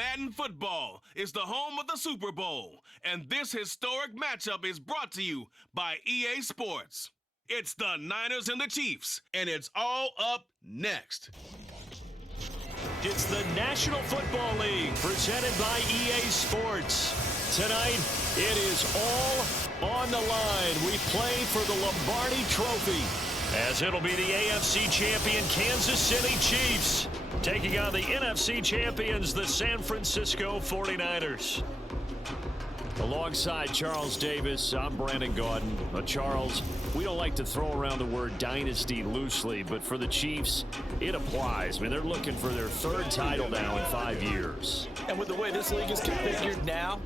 Madden football is the home of the Super Bowl, and this historic matchup is brought to you by EA Sports. It's the Niners and the Chiefs, and it's all up next. It's the National Football League presented by EA Sports. Tonight, it is all on the line. We play for the Lombardi Trophy, as it'll be the AFC champion Kansas City Chiefs taking on the NFC champions, the San Francisco 49ers. Alongside Charles Davis, I'm Brandon Gaudin. Charles, we don't like to throw around the word dynasty loosely, but for the Chiefs, it applies. I mean, they're looking for their third title now in 5 years. And with the way this league is configured now,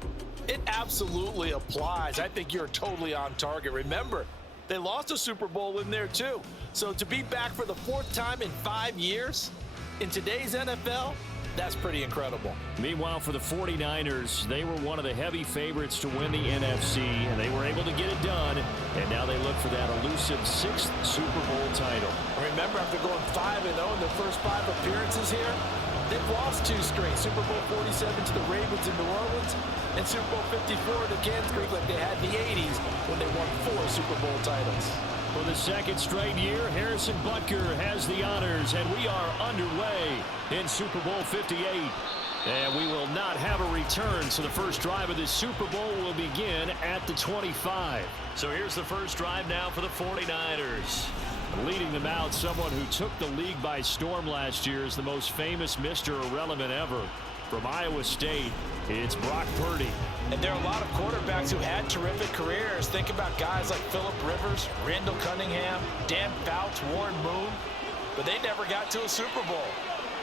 it absolutely applies. I think you're totally on target. Remember, they lost a Super Bowl in there too. So to be back for the fourth time in 5 years in today's NFL, that's pretty incredible. Meanwhile, for the 49ers, they were one of the heavy favorites to win the NFC, and they were able to get it done, and now they look for that elusive 6th Super Bowl title. Remember, after going 5-0 in their first 5 appearances here, they've lost 2 straight. Super Bowl 47 to the Ravens in New Orleans, and Super Bowl 54 to Kansas City, like they had in the 80s when they won 4 Super Bowl titles. For the second straight year, Harrison Butker has the honors, and we are underway in Super Bowl 58. And we will not have a return, so the first drive of this Super Bowl will begin at the 25. So here's the first drive now for the 49ers. Leading them out, someone who took the league by storm last year is the most famous Mr. Irrelevant ever. From Iowa State, it's Brock Purdy. And there are a lot of quarterbacks who had terrific careers. Think about guys like Phillip Rivers, Randall Cunningham, Dan Fouts, Warren Moon. But they never got to a Super Bowl.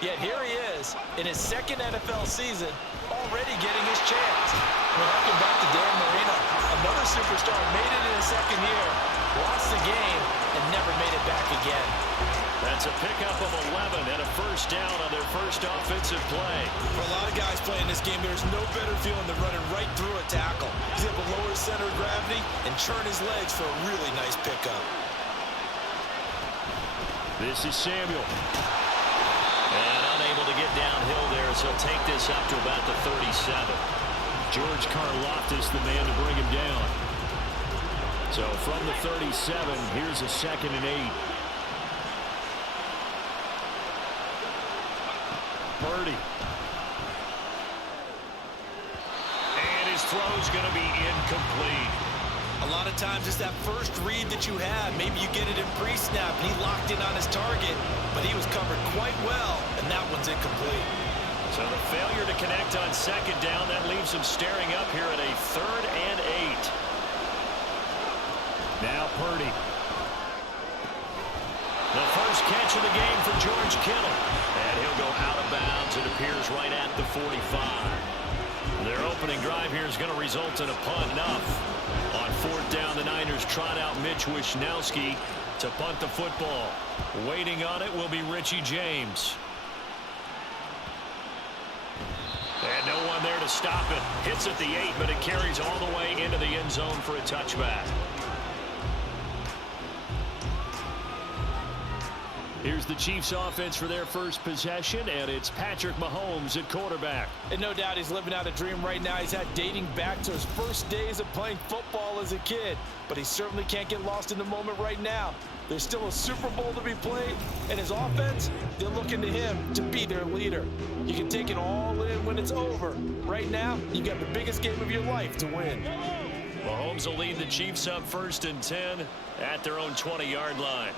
Yet here he is, in his second NFL season, already getting his chance. We're looking back to Dan Marino, another superstar, made it in his second year, lost the game, and never made it back again. That's a pickup of 11 and a first down on their first offensive play. For a lot of guys playing this game, there's no better feeling than running right through a tackle. He's able to lower his center of gravity and churn his legs for a really nice pickup. This is Samuel. And unable to get downhill there, so he'll take this up to about the 37. George Karlaftis, the man to bring him down. So from the 37, here's a 2nd and 8. Purdy. And his throw's going to be incomplete. A lot of times it's that first read that you have. Maybe you get it in pre-snap, and he locked in on his target, but he was covered quite well, and that one's incomplete. So the failure to connect on 2nd down, that leaves him staring up here at a 3rd and 8. Now Purdy. The first catch of the game for George Kittle. And he'll go out of bounds, it appears, right at the 45. Their opening drive here is going to result in a punt. Enough. On 4th down, the Niners trot out Mitch Wishnowsky to punt the football. Waiting on it will be Richie James. And no one there to stop it. Hits at the 8, but it carries all the way into the end zone for a touchback. Here's the Chiefs offense for their first possession, and it's Patrick Mahomes at quarterback. And no doubt he's living out a dream right now. He's had dating back to his first days of playing football as a kid. But he certainly can't get lost in the moment right now. There's still a Super Bowl to be played, and his offense, they're looking to him to be their leader. You can take it all in when it's over. Right now, you got the biggest game of your life to win. Mahomes will lead the Chiefs up 1st and 10 at their own 20-yard line.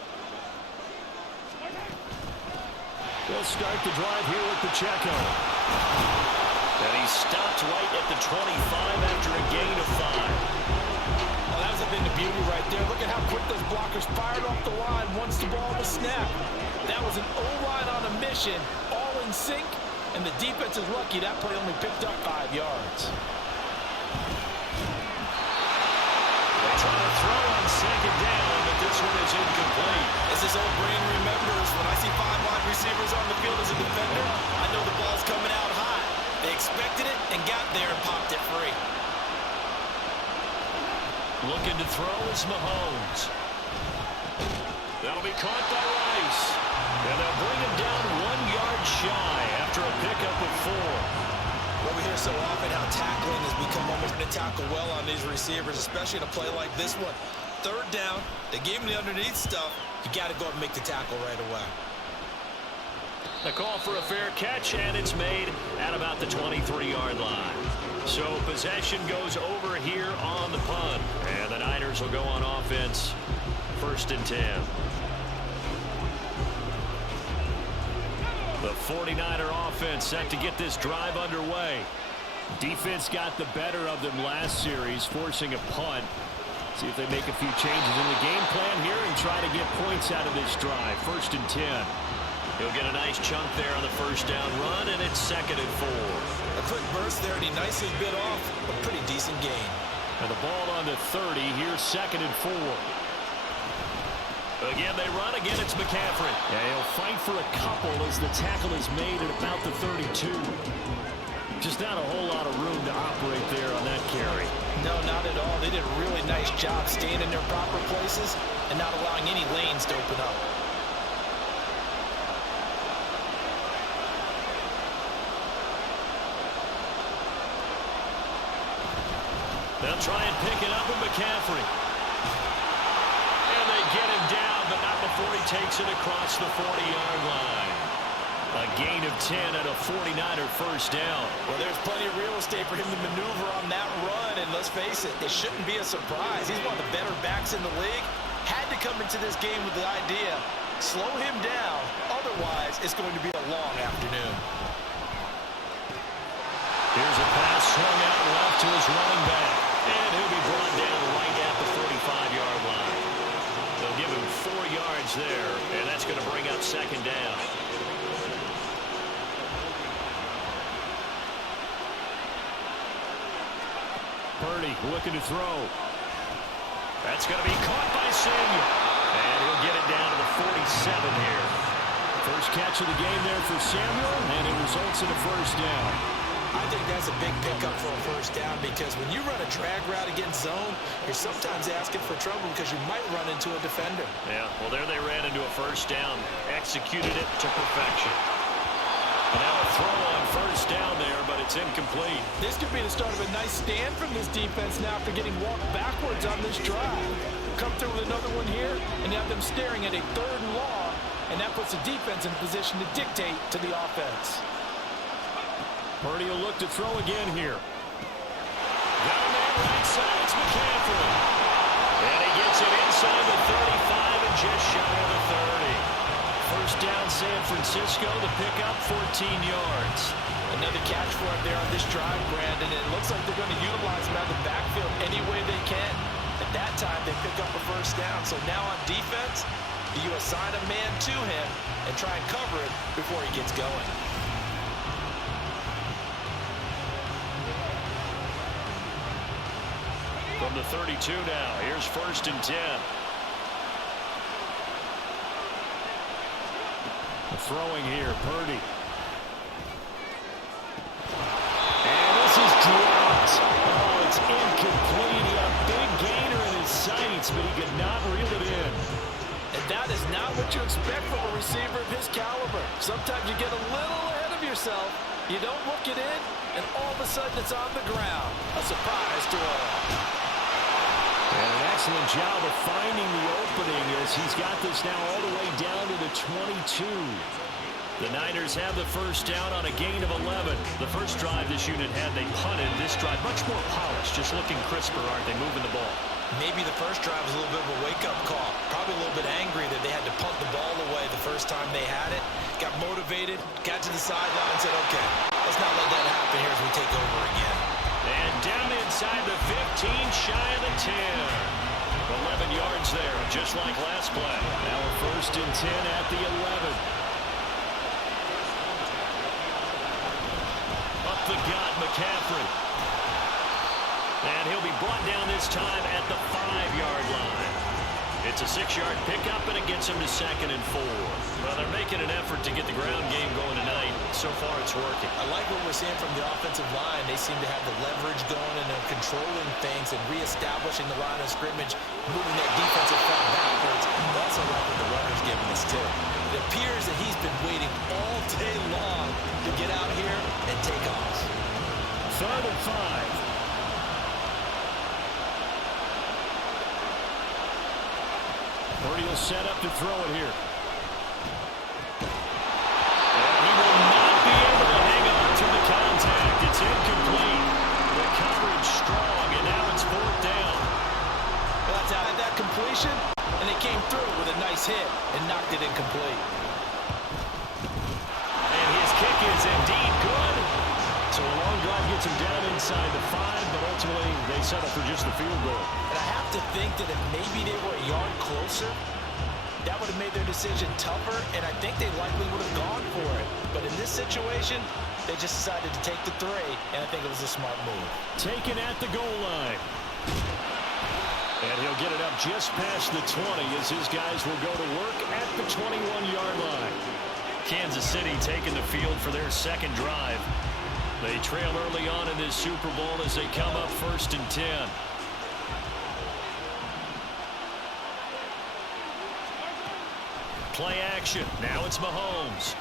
They'll start the drive here with Pacheco. And he stopped right at the 25 after a gain of 5. Well, that was a thing of beauty right there. Look at how quick those blockers fired off the line once the ball was snapped. That was an O-line on a mission, all in sync, and the defense is lucky that play only picked up 5 yards. They try to throw on 2nd down, but this one is incomplete. As his old brain remembers, when I see 5 wide receivers on the field as a defender, I know the ball's coming out high. They expected it and got there and popped it free. Looking to throw is Mahomes. That'll be caught by Rice. And they'll bring him down 1 yard shy after a pickup of 4. Well, we hear so often how tackling has become almost to tackle well on these receivers, especially in a play like this one. Third down, they gave him the underneath stuff. You got to go up and make the tackle right away. The call for a fair catch, and it's made at about the 23-yard line. So possession goes over here on the punt, and the Niners will go on offense, 1st and 10. The 49er offense set to get this drive underway. Defense got the better of them last series, forcing a punt. See if they make a few changes in the game plan here and try to get points out of this drive. 1st and 10. He'll get a nice chunk there on the first down run, and it's 2nd and 4. A quick burst there, and he nicely bit off a pretty decent gain. And the ball on the 30. Here's 2nd and 4. Again, they run. Again, it's McCaffrey. Yeah, he'll fight for a couple as the tackle is made at about the 32. Just not a whole lot of room to operate there on that carry. No, not at all. They did a really nice job staying in their proper places and not allowing any lanes to open up. They'll try and pick it up with McCaffrey. And they get him down, but not before he takes it across the 40-yard line. A gain of 10 and a 49er first down. Well, there's plenty of real estate for him to maneuver on that run, and let's face it, it shouldn't be a surprise. He's one of the better backs in the league. Had to come into this game with the idea, slow him down, otherwise it's going to be a long afternoon. Here's a pass swung out left to his running back. And he'll be brought down right at the 45-yard line. They'll give him 4 yards there, and that's going to bring up 2nd down. Purdy looking to throw. That's going to be caught by Samuel. And he'll get it down to the 47 here. First catch of the game there for Samuel, and it results in a first down. I think that's a big pickup for a first down because when you run a drag route against zone, you're sometimes asking for trouble because you might run into a defender. Yeah, well, there they ran into a first down, executed it to perfection. And now a throw on first down there, but it's incomplete. This could be the start of a nice stand from this defense now after getting walked backwards on this drive. Come through with another one here, and have them staring at a 3rd and long, and that puts the defense in a position to dictate to the offense. Purdy will look to throw again here. Down there, right side, it's McCaffrey. And he gets it inside the 35 and just shy of the 30. First down, San Francisco. The pickup, 14 yards. Another catch for him there on this drive, Brandon. And it looks like they're going to utilize him out of the backfield any way they can. At that time, they pick up a first down. So now on defense, you assign a man to him and try and cover it before he gets going. From the 32 now, here's 1st and 10. Throwing here, Purdy. And this is dropped. Oh, it's incomplete. He had a big gainer in his sights, but he could not reel it in. And that is not what you expect from a receiver of his caliber. Sometimes you get a little ahead of yourself. You don't look it in, and all of a sudden it's on the ground. A surprise to all. And an excellent job of finding the opening as he's got this now all the way down to the 22. The Niners have the first down on a gain of 11. The first drive this unit had, they punted. This drive much more polished, just looking crisper, aren't they, moving the ball? Maybe the first drive was a little bit of a wake-up call. Probably a little bit angry that they had to punt the ball away the first time they had it. Got motivated, got to the sideline and said, okay, let's not let that happen here as we take over again. And down inside the 15, shy of the 10. 11 yards there, just like last play. Now a 1st and 10 at the 11. Up the gut, McCaffrey. And he'll be brought down this time at the 5-yard line. It's a 6-yard pickup, and it gets him to 2nd and 4. Well, they're making an effort to get the ground game going tonight. So far, it's working. I like what we're seeing from the offensive line. They seem to have the leverage going, and they're controlling things and reestablishing the line of scrimmage, moving that defensive front backwards. I also like what the runner's giving us, too. It appears that he's been waiting all day long to get out here and take off. 3rd and 5. Purdy will set up to throw it here. And he will not be able to hang on to the contact. It's incomplete. The coverage strong, and now it's 4th down. Well, that's out of that completion, and they came through with a nice hit and knocked it incomplete. And his kick is indeed good. So a long drive gets him down inside the 5, but ultimately they settle for just the field goal. And I have to think that if maybe they were a yard closer, that would have made their decision tougher, and I think they likely would have gone for it. But in this situation, they just decided to take the 3, and I think it was a smart move. Taken at the goal line. And he'll get it up just past the 20 as his guys will go to work at the 21-yard line. Kansas City taking the field for their second drive. They trail early on in this Super Bowl as they come up 1st and 10. Play action. Now it's Mahomes.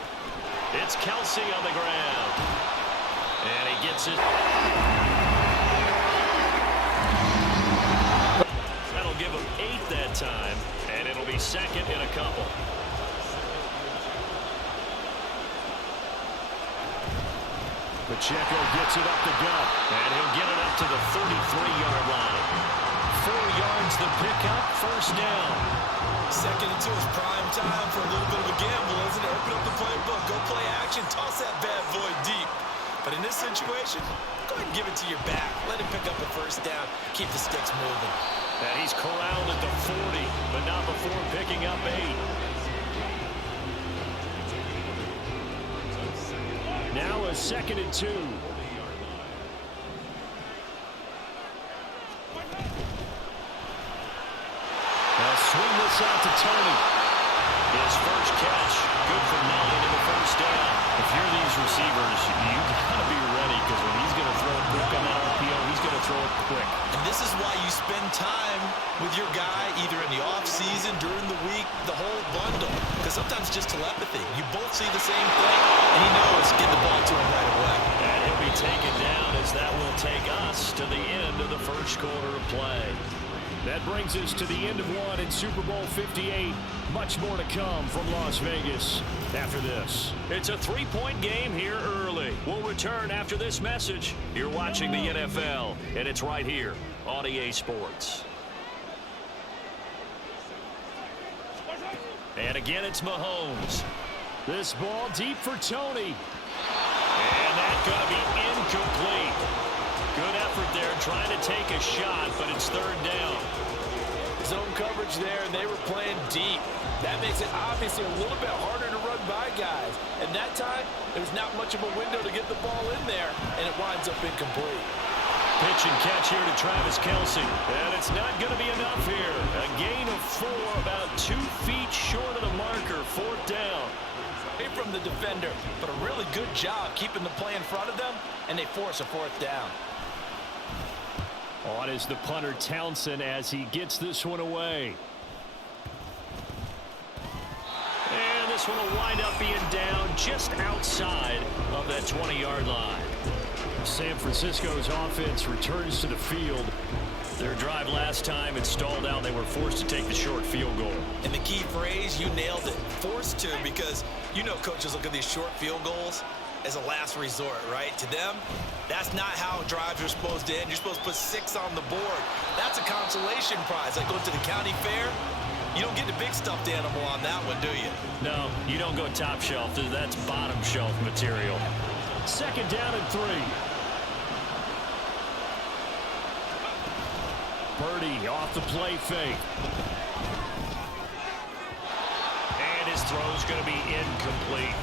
It's Kelsey on the ground. And he gets it. That'll give him 8 that time, and it'll be 2nd in a couple. Pacheco gets it up the gut, and he'll get it up to the 33-yard line. 4 yards the pickup, 1st down. 2nd and 2 is prime time for a little bit of a gamble, isn't it? Open up the playbook, go play action, toss that bad boy deep. But in this situation, go ahead and give it to your back. Let him pick up a 1st down, keep the sticks moving. And he's corralled at the 40, but not before picking up 8. Now a 2nd and 2. Now swing this out to Tony. His first catch, good for 9 in the 1st down. If you're these receivers, you got to be ready because when he's going to throw it quick on that RPO, he's going to throw it quick. And this is why you spend time with your guy either in the offseason, during the week, the whole bundle. Because sometimes it's just telepathy. You both see the same thing, and he knows get the ball to him right away. And he'll be taken down as that will take us to the end of the 1st quarter of play. That brings us to the end of one in Super Bowl 58. Much more to come from Las Vegas after this. It's a 3-point game here early. We'll return after this message. You're watching the NFL, and it's right here on EA Sports. And again, it's Mahomes. This ball deep for Tony. And that's going to be incomplete. Good effort there trying to take a shot, but it's 3rd down. Zone coverage there, and they were playing deep. That makes it obviously a little bit harder to run by guys. And that time, there was not much of a window to get the ball in there, and it winds up incomplete. Pitch and catch here to Travis Kelsey. And it's not going to be enough here. A gain of 4, about 2 feet short of the marker, 4th down. From the defender, but a really good job keeping the play in front of them, and they force a 4th down. On is the punter Townsend as he gets this one away. And this one will wind up being down just outside of that 20-yard line. San Francisco's offense returns to the field. Their drive last time, it stalled out. They were forced to take the short field goal. And the key phrase, you nailed it. Forced to, because you know coaches look at these short field goals as a last resort, right? To them, that's not how drives are supposed to end. You're supposed to put 6 on the board. That's a consolation prize. Like going to the county fair, you don't get the big stuffed animal on that one, do you? No, you don't go top shelf. That's bottom shelf material. 2nd down and 3. Purdy off the play fake. And his throw's going to be incomplete.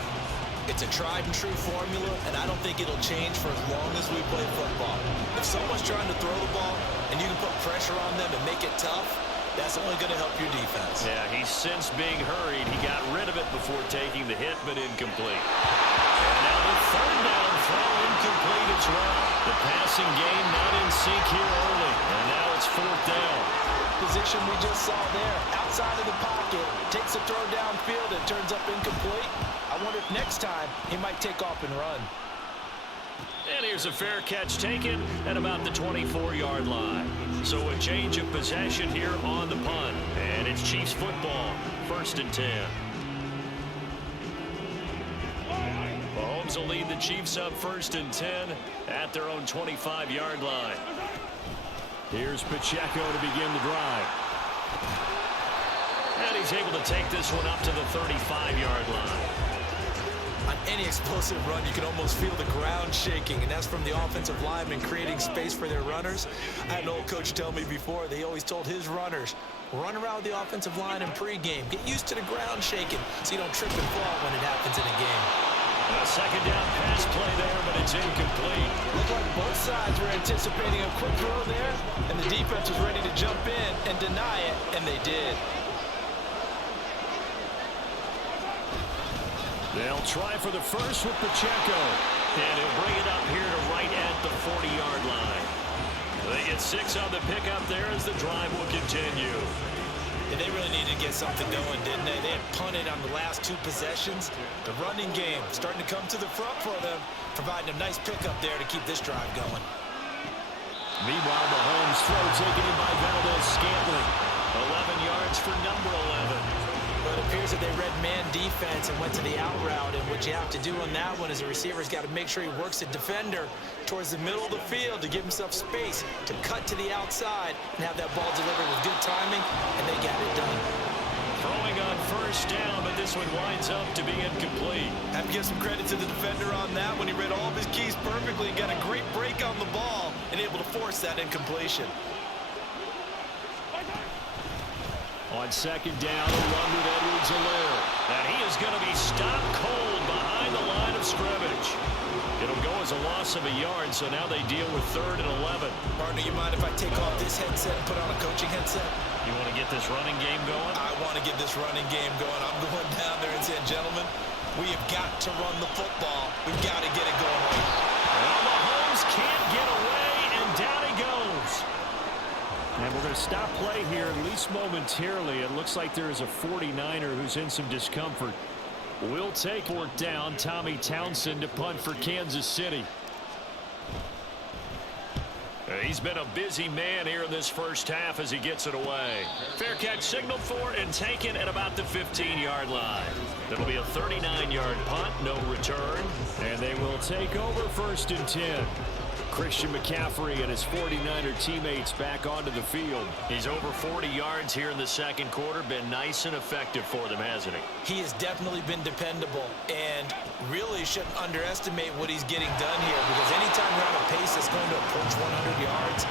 It's a tried and true formula, and I don't think it'll change for as long as we play football. If someone's trying to throw the ball and you can put pressure on them and make it tough, that's only going to help your defense. Yeah, he's since being hurried. He got rid of it before taking the hit, but incomplete. And now the 3rd down throw incomplete as well. The passing game not in sync here early. And now it's 4th down. Position we just saw there, outside of the pocket, takes a throw downfield and turns up incomplete. I wonder if next time he might take off and run. And here's a fair catch taken at about the 24-yard line. So a change of possession here on the punt. And it's Chiefs football, 1st and 10. Mahomes will lead the Chiefs up 1st and 10 at their own 25-yard line. Here's Pacheco to begin the drive. And he's able to take this one up to the 35-yard line. On any explosive run, you can almost feel the ground shaking, and that's from the offensive linemen creating space for their runners. I had an old coach tell me before, they always told his runners, run around the offensive line in pregame. Get used to the ground shaking so you don't trip and fall when it happens in a game. A second down pass play there, but it's incomplete. Looked like both sides were anticipating a quick throw there, and the defense was ready to jump in and deny it, and they did. They'll try for the first with Pacheco. And he'll bring it up here to right at the 40-yard line. They get 6 on the pickup there as the drive will continue. And they really needed to get something going, didn't they? They had punted on the last 2 possessions. The running game starting to come to the front for them, providing a nice pickup there to keep this drive going. Meanwhile, Mahomes' throw taken in by Valdez-Scantling. 11 yards for number 11. But it appears that they read man defense and went to the out route, and what you have to do on that one is the receiver's got to make sure he works the defender towards the middle of the field to give himself space to cut to the outside and have that ball delivered with good timing, and they got it done. Throwing on 1st down, but this one winds up to be incomplete. Have to give some credit to the defender on that when he read all of his keys perfectly and got a great break on the ball and able to force that incompletion. On 2nd down, a run with Edwards-Helaire. And he is going to be stopped cold behind the line of scrimmage. It'll go as a loss of a yard, so now they deal with 3rd and 11. Partner, you mind if I take off this headset and put on a coaching headset? You want to get this running game going? I want to get this running game going. I'm going down there and saying, gentlemen, we have got to run the football. We've got to get it going right. Well, Mahomes can't get away, and down he goes. And we're going to stop play here, at least momentarily. It looks like there is a 49er who's in some discomfort. We'll take 4th down. Tommy Townsend to punt for Kansas City. He's been a busy man here in this first half as he gets it away. Fair catch signaled for and taken at about the 15-yard line. That'll be a 39-yard punt, no return. And they will take over 1st and 10. Christian McCaffrey and his 49er teammates back onto the field. He's over 40 yards here in the 2nd quarter. Been nice and effective for them, hasn't he? He has definitely been dependable, and really shouldn't underestimate what he's getting done here, because anytime you're on a pace that's going to approach 100 yards,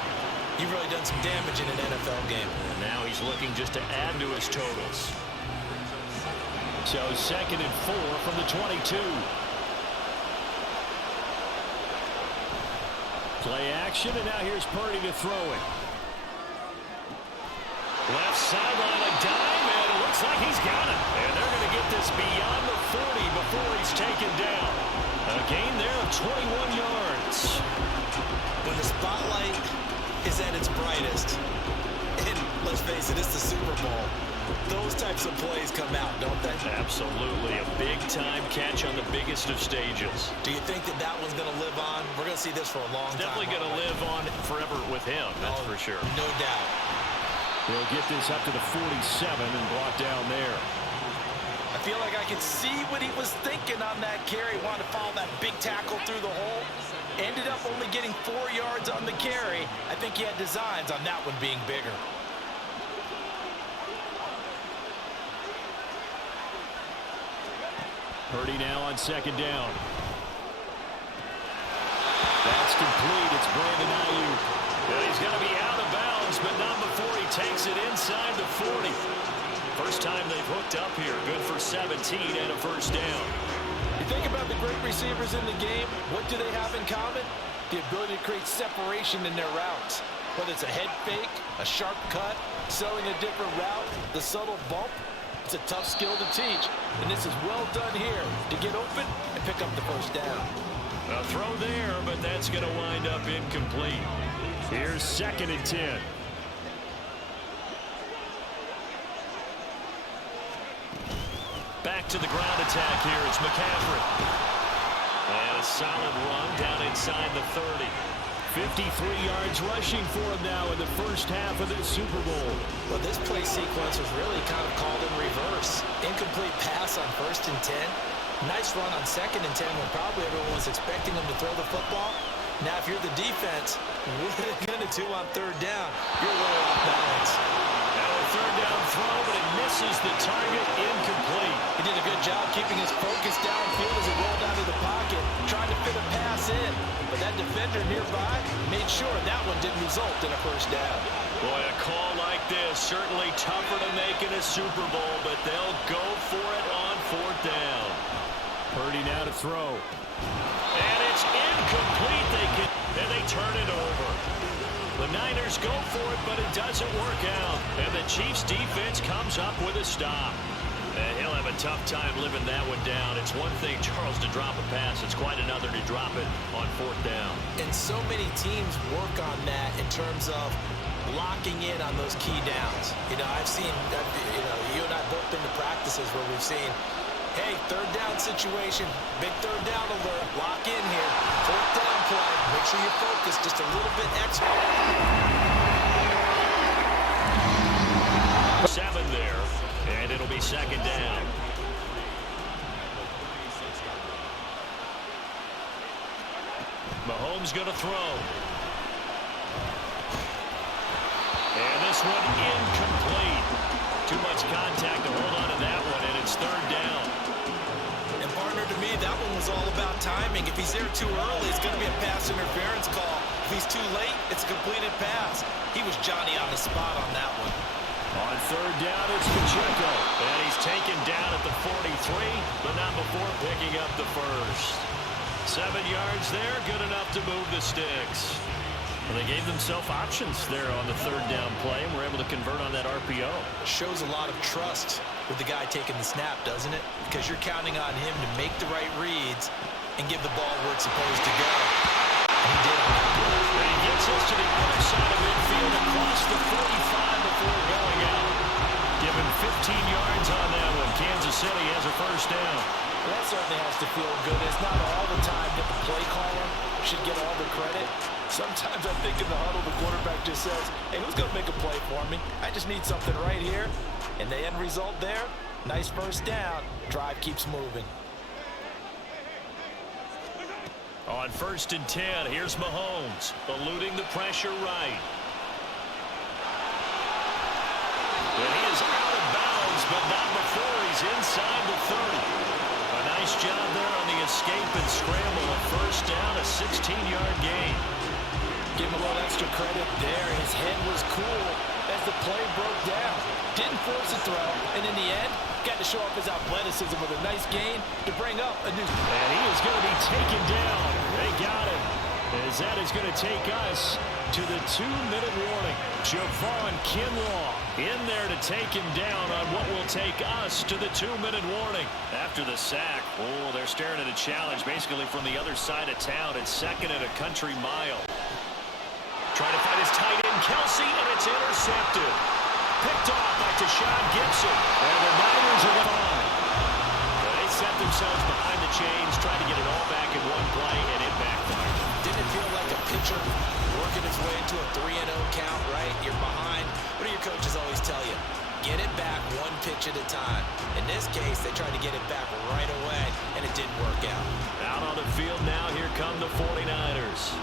you've really done some damage in an NFL game. And now he's looking just to add to his totals. So 2nd and 4 from the 22. Play action, and now here's Purdy to throw it. Left sideline, a dime, and it looks like he's got it. And they're going to get this beyond the 40 before he's taken down. A gain there of 21 yards. When the spotlight is at its brightest, and let's face it, it's the Super Bowl, those types of plays come out, don't they? Absolutely. A big-time catch on the biggest of stages. Do you think that that one's going to live on? We're going to see this for a long time. Definitely going to live on forever with him, that's for sure. No doubt. They'll get this up to the 47 and brought down there. I feel like I could see what he was thinking on that carry. Wanted to follow that big tackle through the hole. Ended up only getting 4 yards on the carry. I think he had designs on that one being bigger. Purdy now on 2nd down. That's complete. It's Brandon Ayuk. Yeah, he's going to be out of bounds, but not before he takes it inside the 40. First time they've hooked up here. Good for 17 and a 1st down. You think about the great receivers in the game, what do they have in common? The ability to create separation in their routes. Whether it's a head fake, a sharp cut, selling a different route, the subtle bump. It's a tough skill to teach, and this is well done here to get open and pick up the 1st down. A throw there, but that's going to wind up incomplete. Here's 2nd and 10. Back to the ground attack here. It's McCaffrey. And a solid run down inside the 30. 53 yards rushing for him now in the first half of this Super Bowl. Well, this play sequence was really kind of called in reverse. Incomplete pass on 1st and 10. Nice run on 2nd and 10 when probably everyone was expecting him to throw the football. Now, if you're the defense, what are they going to do on 3rd down? You're way off balance. Now a 3rd down throw, but it misses the target, incomplete. He did a good job keeping his focus downfield as he rolled out of the pocket, trying to fit a pass in. But that defender nearby made sure that one didn't result in a 1st down. Boy, a call like this, certainly tougher to make in a Super Bowl, but they'll go for it on 4th down. Purdy now to throw. And it's incomplete. And they turn it over. The Niners go for it, but it doesn't work out. And the Chiefs defense comes up with a stop. And he'll have a tough time living that one down. It's one thing, Charles, to drop a pass. It's quite another to drop it on 4th down. And so many teams work on that in terms of locking in on those key downs. You know, I've seen, you and I both been to practices where we've seen, hey, 3rd down situation, big 3rd down alert, lock in here, 4th down play, make sure you focus just a little bit extra. 7 there, and it'll be 2nd down. Mahomes going to throw. And this one incomplete. Too much contact to hold on to that one, and it's 3rd down. And partner, to me, that one was all about timing. If he's there too early, it's going to be a pass interference call. If he's too late, it's a completed pass. He was Johnny on the spot on that one. On 3rd down, it's Pacheco. And he's taken down at the 43, but not before picking up the 1st. 7 yards there, good enough to move the sticks. Well, they gave themselves options there on the 3rd down play, and were able to convert on that RPO. Shows a lot of trust with the guy taking the snap, doesn't it? Because you're counting on him to make the right reads and give the ball where it's supposed to go. And he did on that play. And he gets us to the other side of midfield across the 45 before going out. Given 15 yards on that one. Kansas City has a 1st down. Well, that certainly has to feel good. It's not all the time that the play caller should get all the credit. Sometimes I think in the huddle, the quarterback just says, hey, who's going to make a play for me? I just need something right here. And the end result there, nice 1st down. Drive keeps moving. On 1st and 10, here's Mahomes, eluding the pressure right. And he is out of bounds, but not before he's inside the 30. A nice job there on the escape and scramble. A 1st down, a 16-yard gain. Give him a little extra credit there. His head was cool as the play broke down. Didn't force a throw, and in the end, got to show off his athleticism with a nice gain to bring up a new... And he is going to be taken down. They got him. As that is going to take us to the 2-minute warning. Javon Kinlaw in there to take him down on what will take us to the 2-minute warning. After the sack, they're staring at a challenge basically from the other side of town. It's 2nd and a country mile. Trying to find his tight end, Kelsey, and it's intercepted. Picked off by Tashawn Gibson. And the Niners are on. They set themselves behind the chains, trying to get it all back in one play, and it backfired. Didn't it feel like a pitcher working his way into a 3-0 count, right? You're behind. What do your coaches always tell you? Get it back one pitch at a time. In this case, they tried to get it back right away, and it didn't work out. Out on the field now, here come the 49ers.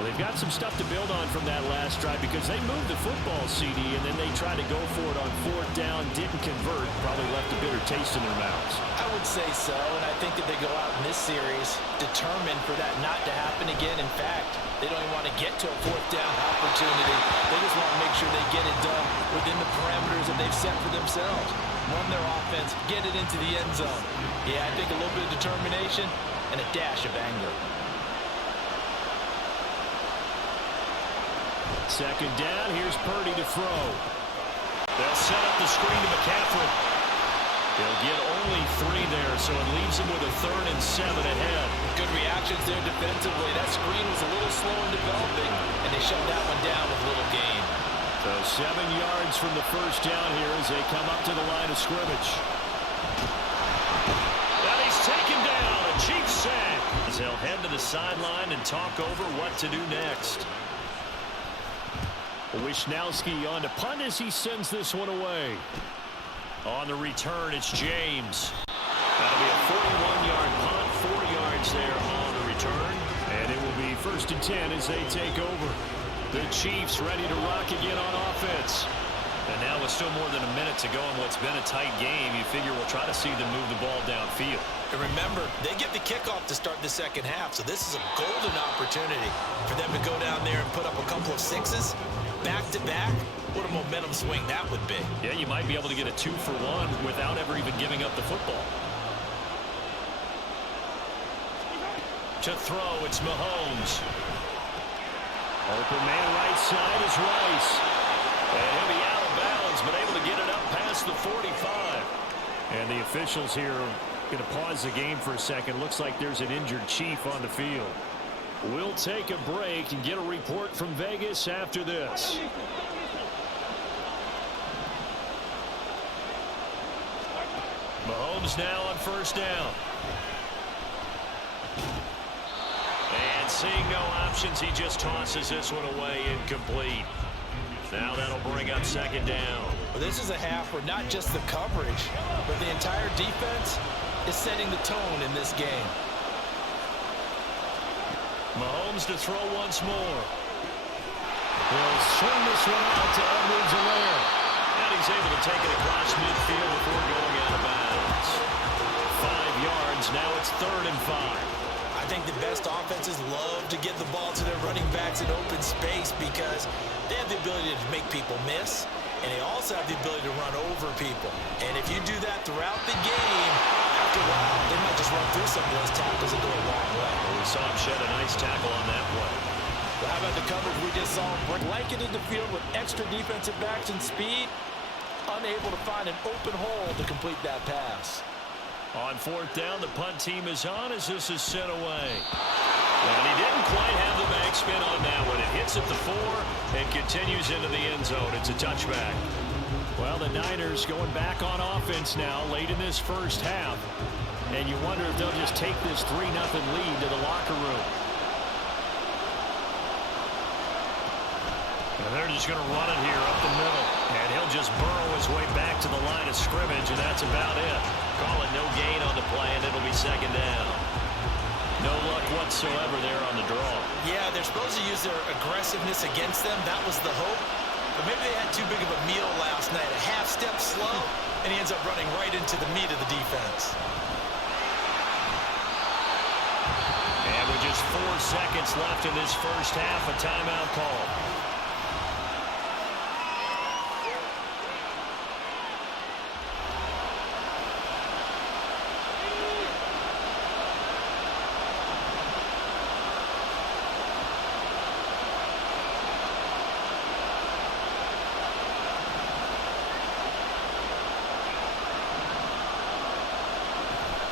Well, they've got some stuff to build on from that last drive because they moved the football, CD, and then they tried to go for it on 4th down, didn't convert, probably left a bitter taste in their mouths. I would say so, and I think that they go out in this series determined for that not to happen again. In fact, they don't even want to get to a 4th down opportunity. They just want to make sure they get it done within the parameters that they've set for themselves. Run their offense, get it into the end zone. Yeah, I think a little bit of determination and a dash of anger. 2nd down, here's Purdy to throw. They'll set up the screen to McCaffrey. They'll get only 3 there, so it leaves them with a 3rd and 7 ahead. Good reactions there defensively. That screen was a little slow in developing, and they shut that one down with little gain. So 7 yards from the 1st down here as they come up to the line of scrimmage. And he's taken down, a Chiefs sack. sideline and talk over what to do next. Wisnowski on to punt as he sends this one away. On the return, it's James. That'll be a 41-yard punt, 4 yards there on the return. And it will be 1st and 10 as they take over. The Chiefs ready to rock again on offense. And now with still more than a minute to go in what's been a tight game, you figure we'll try to see them move the ball downfield. And remember, they get the kickoff to start the second half, so this is a golden opportunity for them to go down there and put up a couple of sixes back-to-back. What a momentum swing that would be. Yeah, you might be able to get a 2-for-1 without ever even giving up the football. To throw, it's Mahomes. Open man right side is Rice. And he'll be out of bounds, but able to get it up past the 45. And the officials here are going to pause the game for a second. Looks like there's an injured Chief on the field. We'll take a break and get a report from Vegas after this. Mahomes now on 1st down. And seeing no options, he just tosses this one away incomplete. Now that'll bring up 2nd down. Well, this is a half where not just the coverage, but the entire defense is setting the tone in this game. Mahomes to throw once more. He'll swing this one out to Edwards-Helaire. And he's able to take it across midfield before going out of bounds. 5 yards. Now it's 3rd and 5. I think the best offenses love to get the ball to their running backs in open space because they have the ability to make people miss, and they also have the ability to run over people. And if you do that throughout the game, after a while, they might just run through some of those tackles and go a long way. We saw him shed a nice tackle on that play. Well, how about the coverage we just saw? Blanketed the field with extra defensive backs and speed, unable to find an open hole to complete that pass. On 4th down, the punt team is on as this is sent away. And he didn't quite have the backspin on that one. It hits at the 4 and continues into the end zone. It's a touchback. Well, the Niners going back on offense now late in this first half. And you wonder if they'll just take this 3-0 lead to the locker room. And they're just going to run it here up the middle. And he'll just burrow his way back to the line of scrimmage, and that's about it. Call it no gain on the play, and it'll be 2nd down. No luck whatsoever there on the draw. Yeah, they're supposed to use their aggressiveness against them. That was the hope. But maybe they had too big of a meal last night. A half step slow, and he ends up running right into the meat of the defense. And with just 4 seconds left in this first half, a timeout call.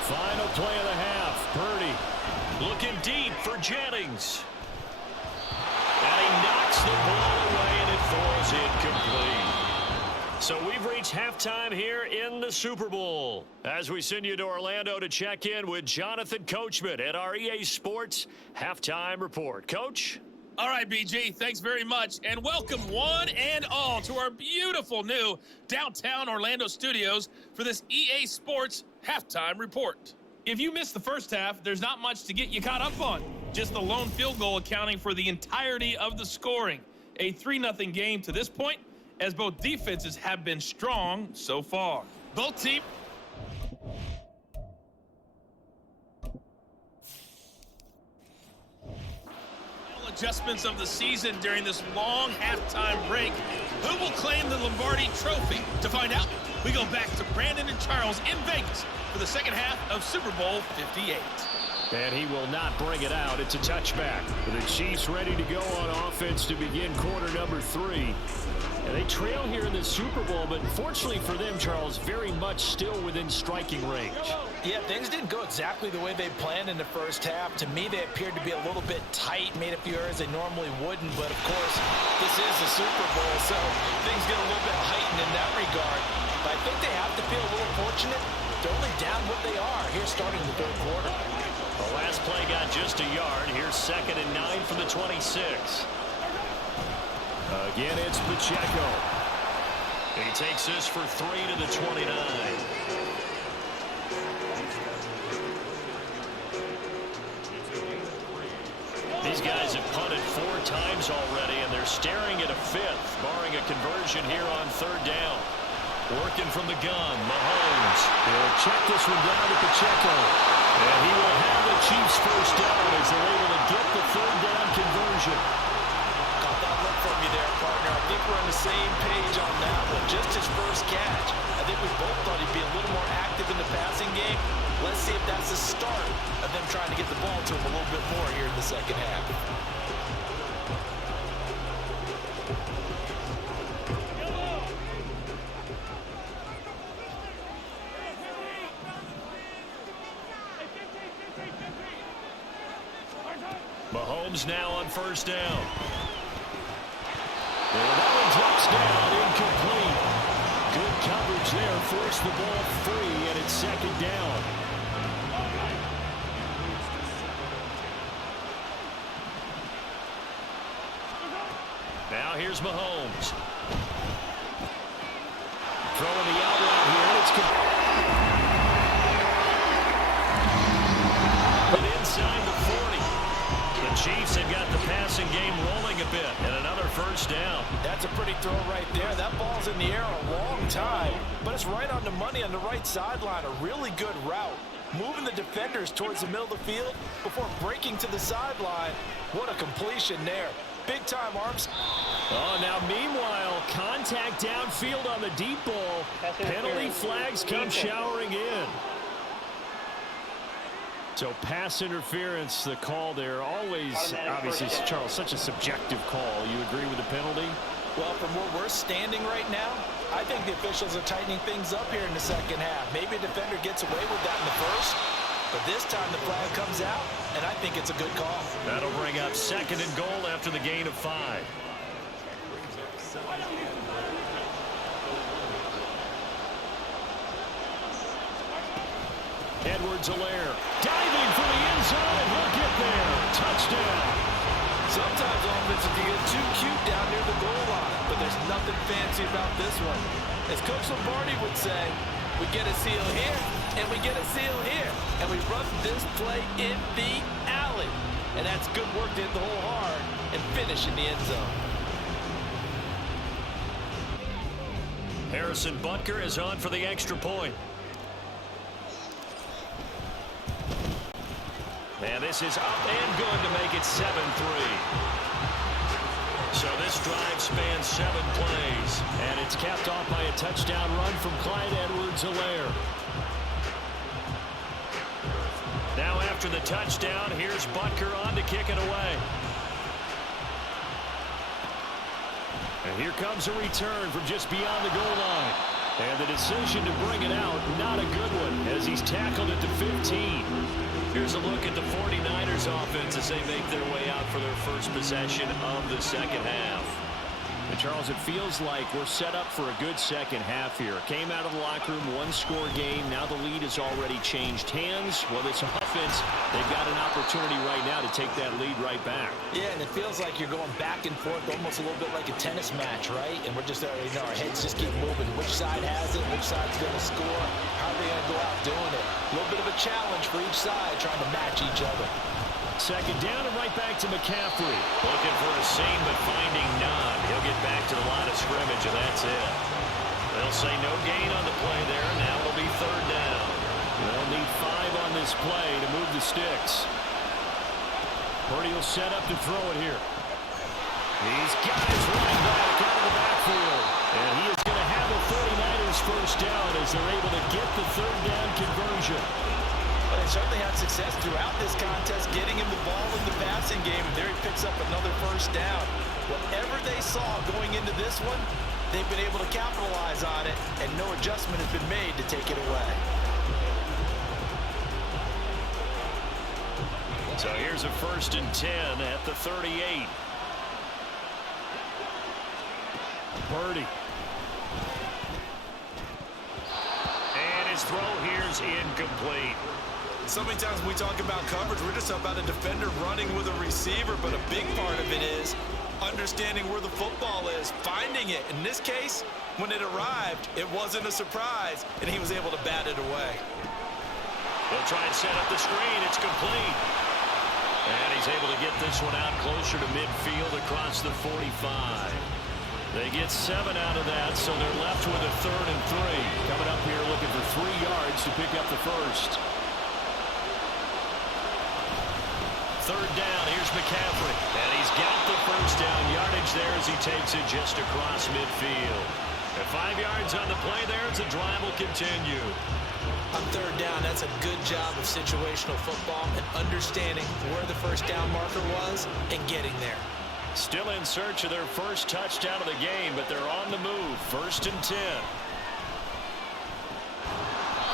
Final play of the half. Purdy looking deep for Jennings. And he knocks the ball away, and it falls incomplete. So we've reached halftime here in the Super Bowl. As we send you to Orlando to check in with Jonathan Coachman at our EA Sports Halftime Report. Coach? All right, BG, thanks very much, and welcome one and all to our beautiful new downtown Orlando studios for this EA Sports Halftime Report. If you missed the first half, there's not much to get you caught up on. Just the lone field goal accounting for the entirety of the scoring. A 3-0 game to this point, as both defenses have been strong so far. Both teams... adjustments of the season during this long halftime break. Who will claim the Lombardi Trophy? To find out, we go back to Brandon and Charles in Vegas for the second half of Super Bowl 58. And he will not bring it out. It's a touchback. The Chiefs ready to go on offense to begin quarter number 3. And they trail here in the Super Bowl, but fortunately for them, Charles, very much still within striking range. Yeah, things didn't go exactly the way they planned in the first half. To me, they appeared to be a little bit tight, made a few errors they normally wouldn't. But, of course, this is the Super Bowl, so things get a little bit heightened in that regard. But I think they have to feel a little fortunate. They're only down what they are here starting the third quarter. The last play got just a yard. Here's 2nd and 9 from the 26. Again, it's Pacheco. He takes this for 3 to the 29. These guys have punted 4 times already, and they're staring at a 5th, barring a conversion here on 3rd down. Working from the gun, Mahomes. He'll check this one down to Pacheco. And he will have the Chiefs first down as they're able to get the 3rd down conversion. Got that look from you there, partner. I think we're on the same page on that one. Just his first catch. I think we both thought he'd be a little more active in the passing game. Let's see if that's the start of them trying to get the ball to him a little bit more here in the second half. Mahomes now on 1st down. And that one drops down, incomplete. Good coverage there, forced the ball free, and it's 2nd down. Now here's Mahomes. Throwing the out route here, and it's inside the 40. The Chiefs have got the passing game rolling a bit, and another 1st down. That's a pretty throw right there. That ball's in the air a long time, but it's right on the money on the right sideline. A really good route. Moving the defenders towards the middle of the field before breaking to the sideline. What a completion there. Big-time arms. Oh, now meanwhile, contact downfield on the deep ball. Penalty flags come showering in. So pass interference, the call there. Always, obviously, Charles, such a subjective call. You agree with the penalty? Well, from where we're standing right now, I think the officials are tightening things up here in the second half. Maybe a defender gets away with that in the first, but this time the flag comes out, and I think it's a good call. That'll bring up 2nd and goal after the gain of 5. Edwards-Helaire diving for the end zone, and he'll get there. Touchdown. Sometimes offenses can get too cute down near the goal line, but there's nothing fancy about this one. As Coach Lombardi would say, we get a seal here, and we get a seal here, and we run this play in the alley. And that's good work to hit the hole hard and finish in the end zone. Harrison Butker is on for the extra point. And this is up and good to make it 7-3. So this drive spans 7 plays. And it's capped off by a touchdown run from Clyde Edwards-Helaire. Now after the touchdown, here's Butker on to kick it away. And here comes a return from just beyond the goal line. And the decision to bring it out, not a good one, as he's tackled at the 15. Here's a look at the 49ers offense as they make their way out for their first possession of the second half. And Charles, it feels like we're set up for a good second half here. Came out of the locker room, 1-score game. Now the lead has already changed hands. Well, this offense, they've got an opportunity right now to take that lead right back. Yeah, and it feels like you're going back and forth almost a little bit like a tennis match, right? And we're just, our heads just keep moving. Which side has it? Which side's going to score? How are they going to go out doing it? A little bit of a challenge for each side, trying to match each other. Second down and right back to McCaffrey. Looking for a seam, but finding none. He'll get back to the line of scrimmage, and that's it. They'll say no gain on the play there. Now it'll be 3rd down. They'll need 5 on this play to move the sticks. Purdy will set up to throw it here. These guys running back out of the backfield. And he is going to have the 49ers first down as they're able to get the 3rd down conversion. But they certainly had success throughout this contest, getting him the ball in the passing game. And there he picks up another first down. Whatever they saw going into this one, they've been able to capitalize on it, and no adjustment has been made to take it away. So here's a 1st and 10 at the 38. Purdy. And his throw here's incomplete. So many times when we talk about coverage, we're just about a defender running with a receiver, but a big part of it is understanding where the football is, finding it. In this case, when it arrived, it wasn't a surprise, and he was able to bat it away. They'll try and set up the screen. It's complete. And he's able to get this one out closer to midfield across the 45. They get 7 out of that, so they're left with a 3rd and 3. Coming up here looking for 3 yards to pick up the first. 3rd down, here's McCaffrey. And he's got the first down yardage there as he takes it just across midfield. At 5 yards on the play there, as the drive will continue. On 3rd down, that's a good job of situational football and understanding where the first down marker was and getting there. Still in search of their first touchdown of the game, but they're on the move. 1st and 10.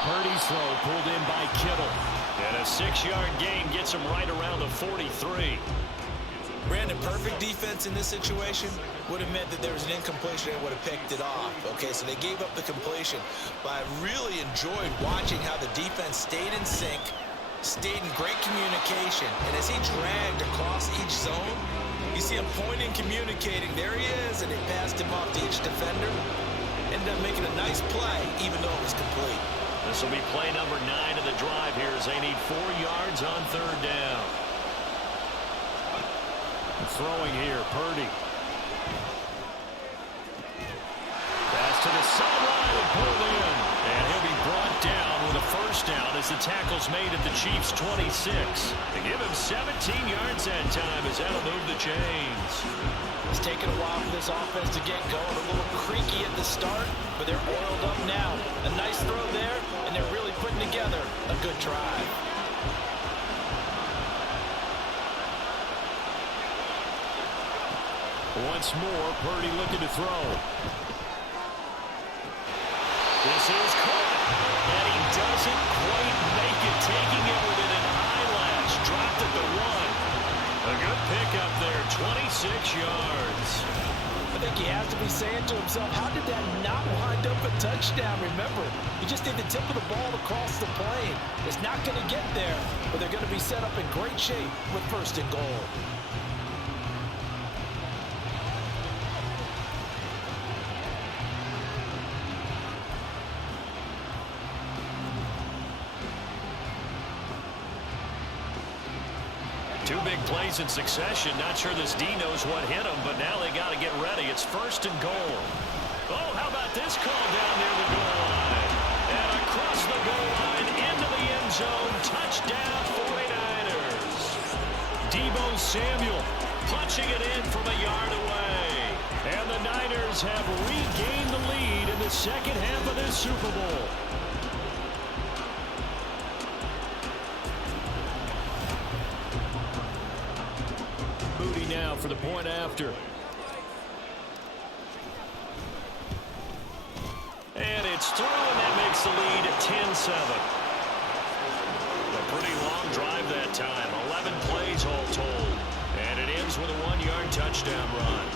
Purdy's throw pulled in by Kittle. And a 6-yard gain gets him right around the 43. Brandon, perfect defense in this situation would have meant that there was an incompletion and would have picked it off. Okay, so they gave up the completion, but I really enjoyed watching how the defense stayed in sync, stayed in great communication, and as he dragged across each zone, you see him pointing, communicating. There he is, and they passed him off to each defender. Ended up making a nice play, even though it was complete. This will be play number 9 of the drive here as they need 4 yards on 3rd down. Throwing here, Purdy. Pass to the sideline and pulled in. And he'll be brought down with a first down as the tackle's made at the Chiefs' 26. They give him 17 yards that time as that'll move the chains. It's taken a while for this offense to get going. A little creaky at the start, but they're oiled up now. A nice throw there, and they're really putting together a good drive. Once more, Purdy looking to throw. This is caught, and he doesn't quite make it, taking it within an eyelash. Dropped at the 1. A good pickup there, 26 yards. I think he has to be saying to himself, how did that not wind up a touchdown? Remember, you just need the tip of the ball across the plane. It's not going to get there, but they're going to be set up in great shape with 1st and goal. Two big plays in succession. Not sure this D knows what hit him, but now they got to get ready. It's 1st and goal. Oh, how about this call down near the goal line? And across the goal line into the end zone. Touchdown 49ers. Deebo Samuel punching it in from a yard away. And the Niners have regained the lead in the second half of this Super Bowl. Now for the point after. And it's through, and that makes the lead at 10-7. A pretty long drive that time. 11 plays all told. And it ends with a 1-yard touchdown run.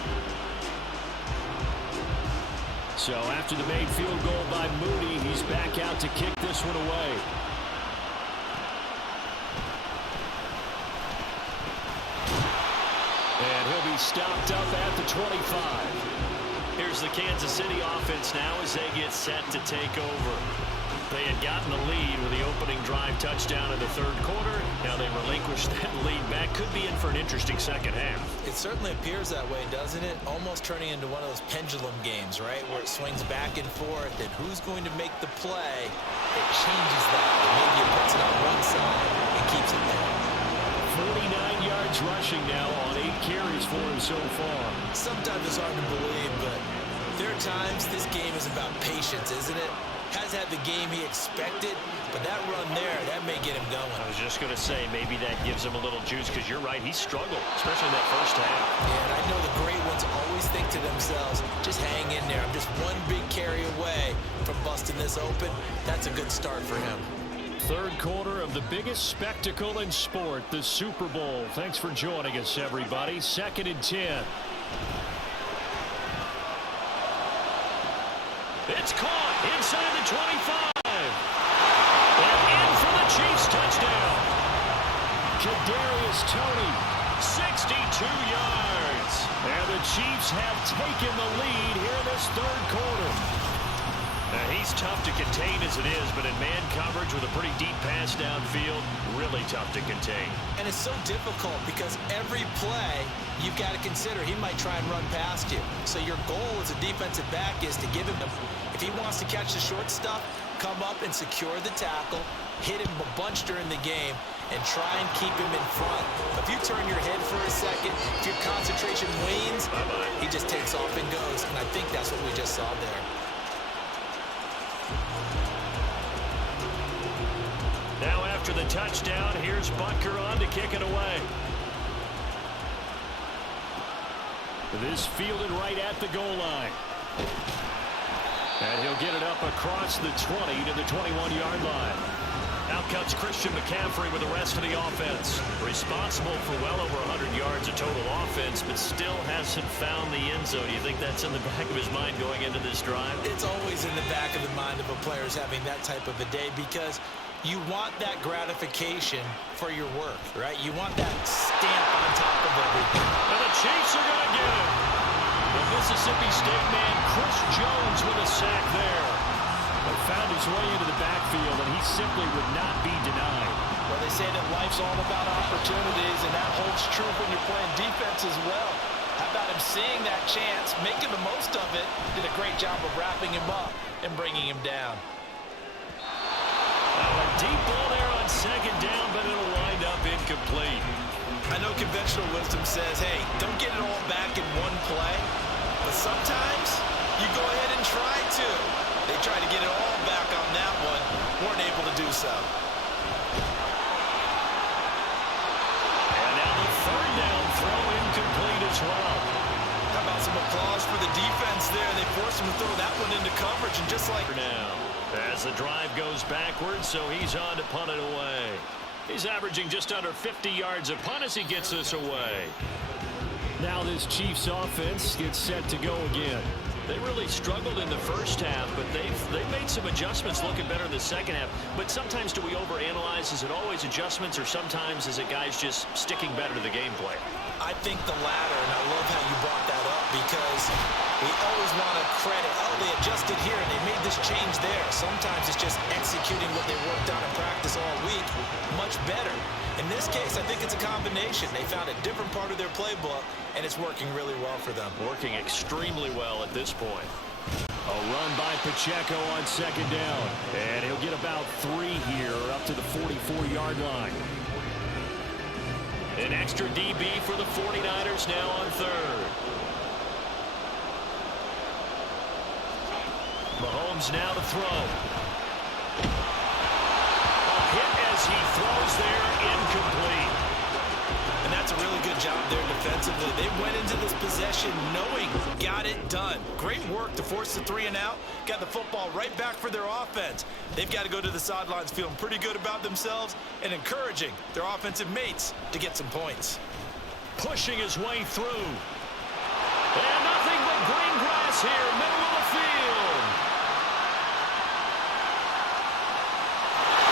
So after the made field goal by Moody, he's back out to kick this one away. And he'll be stopped up at the 25. Here's the Kansas City offense now as they get set to take over. They had gotten the lead with the opening drive touchdown in the 3rd quarter. Now they relinquished that lead back. Could be in for an interesting second half. It certainly appears that way, doesn't it? Almost turning into one of those pendulum games, right? Where it swings back and forth, and who's going to make the play? It changes that. And maybe it puts it on one side and keeps it there. 49 yards rushing now on 8 carries for him so far. Sometimes it's hard to believe, but there are times this game is about patience, isn't it? Has had the game he expected, but that run there, that may get him going. I was just going to say, maybe that gives him a little juice, because you're right, he struggled, especially in that first half. Yeah, and I know the great ones always think to themselves, just hang in there. I'm just one big carry away from busting this open. That's a good start for him. Third quarter of the biggest spectacle in sport, the Super Bowl. Thanks for joining us, everybody. 2nd and 10. It's caught inside the 25. And in for the Chiefs touchdown. Kadarius Toney, 62 yards. And the Chiefs have taken the lead here in this third quarter. Now, he's tough to contain as it is, but in man coverage with a pretty deep pass downfield, really tough to contain. And it's so difficult because every play you've got to consider he might try and run past you. So your goal as a defensive back is to give him the, if he wants to catch the short stuff, come up and secure the tackle, hit him a bunch during the game, and try and keep him in front. If you turn your head for a second, if your concentration wanes, he just takes off and goes. And I think that's what we just saw there. Now after the touchdown, here's Butker on to kick it away. This fielded right at the goal line. And he'll get it up across the 20 to the 21-yard line. Out cuts Christian McCaffrey with the rest of the offense. Responsible for well over 100 yards of total offense, but still hasn't found the end zone. Do you think that's in the back of his mind going into this drive? It's always in the back of the mind of a player having that type of a day, because you want that gratification for your work, right? You want that stamp on top of everything. And the Chiefs are going to get it. The Mississippi State man, Chris Jones, with a sack there. But found his way into the backfield, and he simply would not be denied. Well, they say that life's all about opportunities, and that holds true when you're playing defense as well. How about him seeing that chance, making the most of it, did a great job of wrapping him up and bringing him down. A deep ball there on 2nd down, but it'll wind up incomplete. I know conventional wisdom says, hey, don't get it all back in one play, but sometimes you go ahead and try to. They tried to get it all back on that one, weren't able to do so. And now the 3rd down throw incomplete as well. How about some applause for the defense there? They forced him to throw that one into coverage, and just like now, as the drive goes backwards, so he's on to punt it away. He's averaging just under 50 yards a punt as he gets this away. Now this Chiefs offense gets set to go again. They really struggled in the first half, but they've made some adjustments looking better in the second half. But sometimes do we overanalyze? Is it always adjustments, or sometimes is it guys just sticking better to the gameplay? I think the latter, and I love how you brought that up, because we always want to credit, oh, they adjusted here and they made this change there. Sometimes it's just executing what they worked on in practice all week much better. In this case, I think it's a combination. They found a different part of their playbook, and it's working really well for them. Working extremely well at this point. A run by Pacheco on 2nd down. And he'll get about 3 here up to the 44-yard line. An extra DB for the 49ers now on 3rd. Mahomes now to throw. A hit as he throws there, incomplete. And that's a really good job there defensively. They went into this possession knowing, got it done. Great work to force the 3 and out. Got the football right back for their offense. They've got to go to the sidelines feeling pretty good about themselves and encouraging their offensive mates to get some points. Pushing his way through. And nothing but green grass here, middle of the field.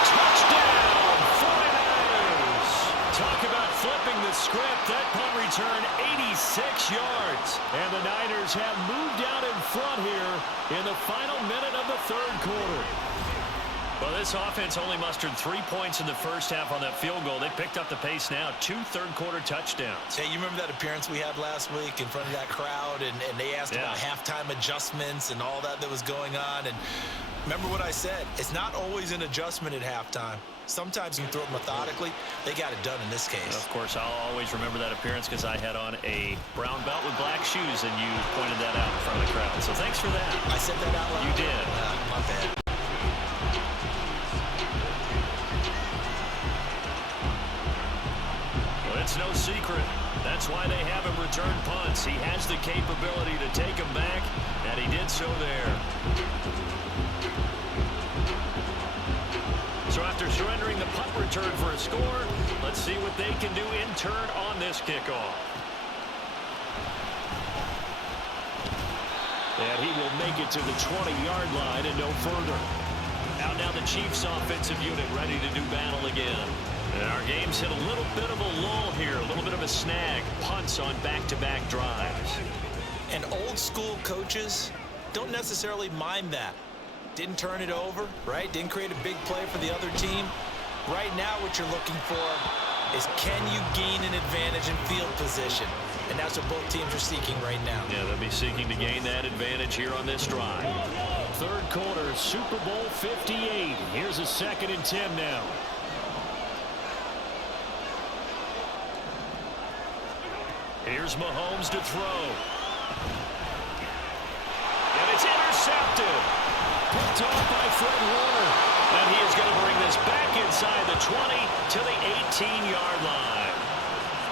Touchdown, 49ers. Talk about flipping the script. That punt return 86 yards. And the Niners have moved out in front here in the final minute of the 3rd quarter. Well, this offense only mustered 3 points in the first half on that field goal. They picked up the pace now. 2 third-quarter touchdowns. Hey, you remember that appearance we had last week in front of that crowd, and they asked about halftime adjustments and all that was going on. And remember what I said. It's not always an adjustment at halftime. Sometimes you throw it methodically. They got it done in this case. And of course, I'll always remember that appearance because I had on a brown belt with black shoes, and you pointed that out in front of the crowd. So thanks for that. I said that out loud? You did. My bad. it's no secret. That's why they have him return punts. He has the capability to take them back, and he did so there. So after surrendering the punt return for a score, let's see what they can do in turn on this kickoff. And he will make it to the 20-yard line and no further. Out now the Chiefs offensive unit ready to do battle again. And our game's hit a little bit of a lull here, a little bit of a snag. Punts on back-to-back drives. And old school coaches don't necessarily mind that. Didn't turn it over, right? Didn't create a big play for the other team. Right now what you're looking for is, can you gain an advantage in field position? And that's what both teams are seeking right now. Yeah, they'll be seeking to gain that advantage here on this drive. Third quarter, Super Bowl 58. Here's a 2nd and 10 now. Here's Mahomes to throw. And it's intercepted. Picked off by Fred Warner. And he is going to bring this back inside the 20 to the 18-yard line.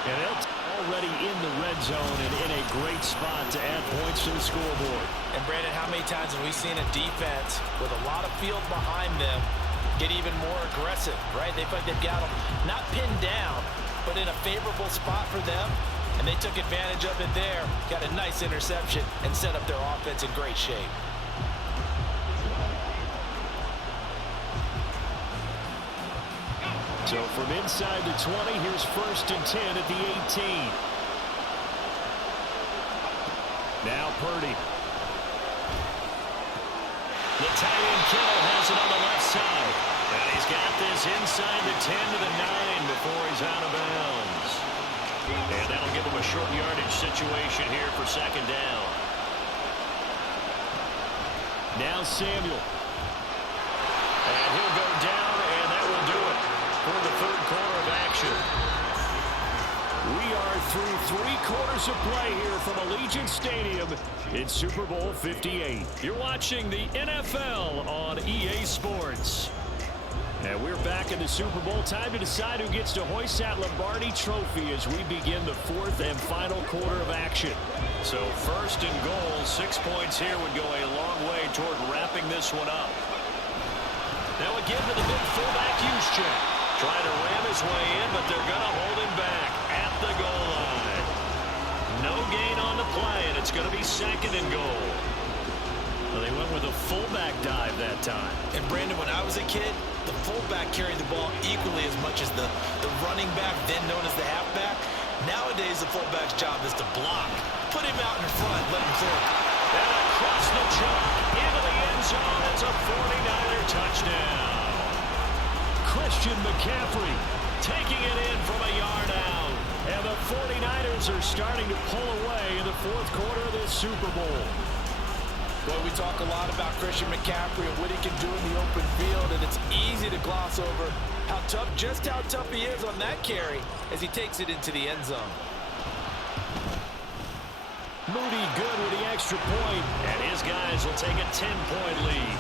And they'll already in the red zone and in a great spot to add points to the scoreboard. And Brandon, how many times have we seen a defense with a lot of field behind them get even more aggressive, right? They feel like they've got them not pinned down, but in a favorable spot for them. And they took advantage of it there, got a nice interception, and set up their offense in great shape. So from inside the 20, here's 1st and 10 at the 18. Now Purdy. The tight end Kittle has it on the left side. And he's got this inside the 10 to the 9 before he's out of bounds. And that'll give him a short yardage situation here for 2nd down. Now Samuel. And he'll go down, and that will do it for the 3rd quarter of action. We are through 3 quarters of play here from Allegiant Stadium in Super Bowl 58. You're watching the NFL on EA Sports. And we're back in the Super Bowl. Time to decide who gets to hoist that Lombardi Trophy as we begin the 4th and final quarter of action. So 1st and goal, 6 points here would go a long way toward wrapping this one up. Now again to the big fullback Juszczyk. Trying to ram his way in, but they're going to hold him back at the goal line. No gain on the play, and it's going to be 2nd and goal. Well, they went with a fullback dive that time. And Brandon, when I was a kid, the fullback carried the ball equally as much as the running back, then known as the halfback. Nowadays, the fullback's job is to block. Put him out in front, let him clear. And across the chalk, into the end zone, it's a 49er touchdown. Christian McCaffrey taking it in from a yard out. And the 49ers are starting to pull away in the 4th quarter of this Super Bowl. Boy, we talk a lot about Christian McCaffrey and what he can do in the open field, and it's easy to gloss over just how tough he is on that carry as he takes it into the end zone. Moody good with the extra point, and his guys will take a 10-point lead.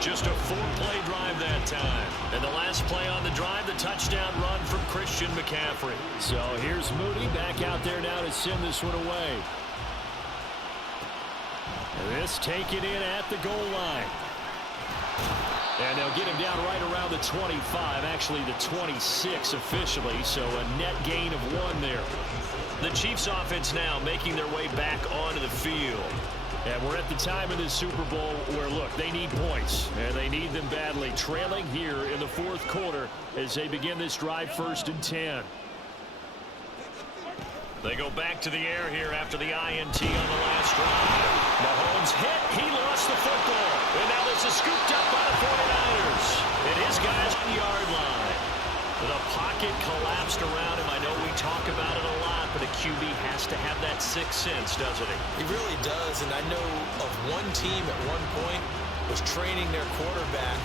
Just a 4-play drive that time. And the last play on the drive, the touchdown run from Christian McCaffrey. So here's Moody back out there now to send this one away. This taken in at the goal line. And they'll get him down right around the 25, actually the 26 officially, so a net gain of 1 there. The Chiefs offense now making their way back onto the field. And we're at the time in this Super Bowl where, look, they need points, and they need them badly. Trailing here in the 4th quarter as they begin this drive 1st and 10. They go back to the air here after the INT on the last drive. Mahomes hit. He lost the football. And now this is scooped up by the 49ers. And his guys on the yard line. The pocket collapsed around him. I know we talk about it a lot, but a QB has to have that 6th sense, doesn't he? He really does. And I know of one team at one point was training their quarterback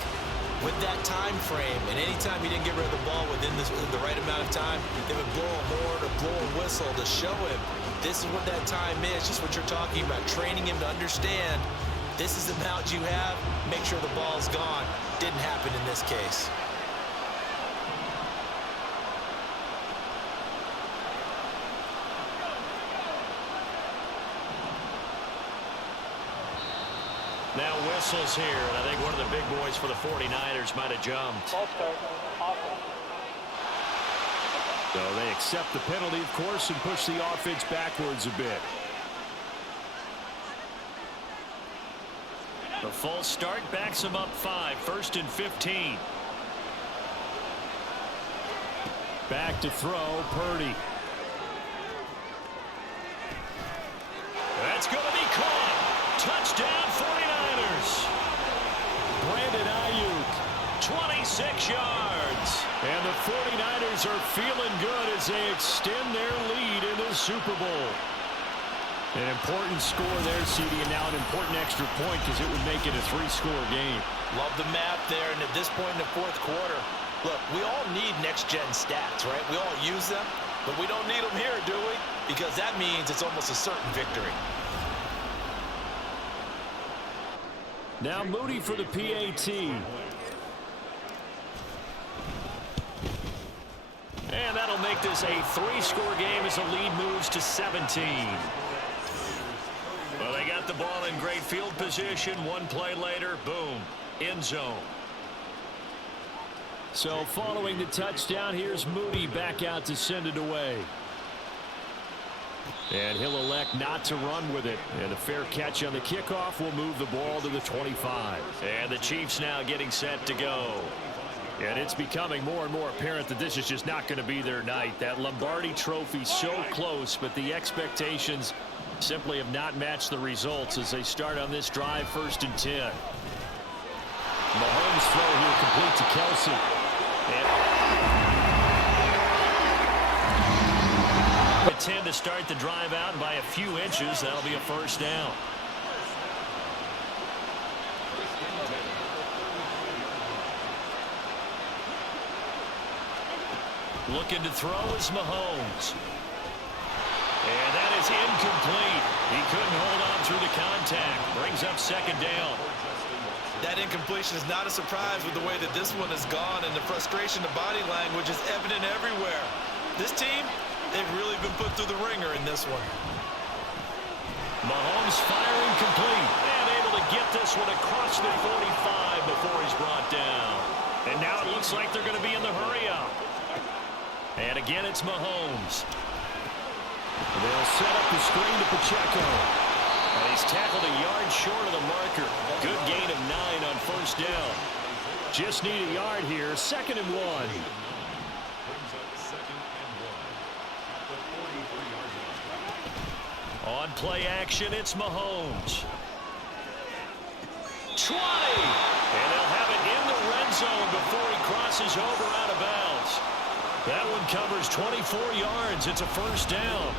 with that time frame, and anytime he didn't get rid of the ball within the right amount of time, they would blow a horn or blow a whistle to show him this is what that time is, just what you're talking about, training him to understand this is the amount you have, make sure the ball's gone. Didn't happen in this case. whistles here, and I think one of the big boys for the 49ers might have jumped. So they accept the penalty, of course, and push the offense backwards a bit. The false start backs them up 5, 1st and 15. Back to throw, Purdy. That's going to be caught. Touchdown 49ers. Brandon Ayuk, 26 yards. And the 49ers are feeling good as they extend their lead in the Super Bowl. An important score there, CD, and now an important extra point because it would make it a 3-score game. Love the map there, and at this point in the fourth quarter, look, we all need next-gen stats, right? We all use them, but we don't need them here, do we? Because that means it's almost a certain victory. Now Moody for the PAT. And that'll make this a 3-score game as the lead moves to 17. Well, they got the ball in great field position. One play later, boom, end zone. So following the touchdown, here's Moody back out to send it away. And he'll elect not to run with it. And a fair catch on the kickoff will move the ball to the 25. And the Chiefs now getting set to go. And it's becoming more and more apparent that this is just not going to be their night. That Lombardi trophy so close, but the expectations simply have not matched the results as they start on this drive, 1st and 10. Mahomes throw here complete to Kelsey. And 10 to start the drive out, and by a few inches, that'll be a 1st down. Looking to throw is Mahomes. And that is incomplete. He couldn't hold on through the contact. Brings up 2nd down. That incompletion is not a surprise with the way that this one has gone, and the frustration, the body language is evident everywhere. This team, they've really been put through the ringer in this one. Mahomes firing complete. And able to get this one across the 45 before he's brought down. And now it looks like they're going to be in the hurry-up. And again, it's Mahomes. They'll set up the screen to Pacheco. And he's tackled a yard short of the marker. Good gain of 9 on 1st down. Just need a yard here. 2nd and 1. On play action, it's Mahomes. 20. And they'll have it in the red zone before he crosses over out of bounds. That one covers 24 yards. It's a 1st down.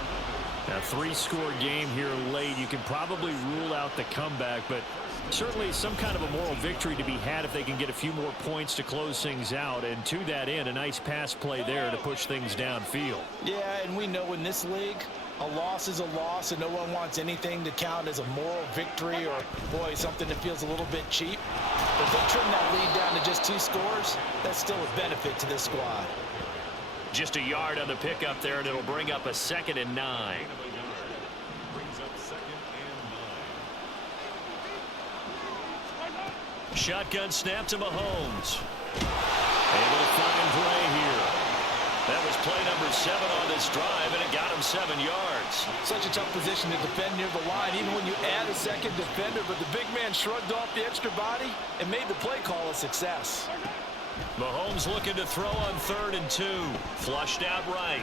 A 3-score game here late. You can probably rule out the comeback, but certainly some kind of a moral victory to be had if they can get a few more points to close things out. And to that end, a nice pass play there to push things downfield. Yeah, and we know in this league, a loss is a loss, and no one wants anything to count as a moral victory or, boy, something that feels a little bit cheap. But if they trim that lead down to just 2 scores, that's still a benefit to this squad. Just a yard on the pickup there, and it'll bring up a 2nd and 9. Shotgun snap to Mahomes. Able to find Bray here. That was play number 7 on this drive, and it got him 7 yards. Such a tough position to defend near the line, even when you add a 2nd defender, but the big man shrugged off the extra body and made the play call a success. Mahomes looking to throw on 3rd and 2. Flushed out right.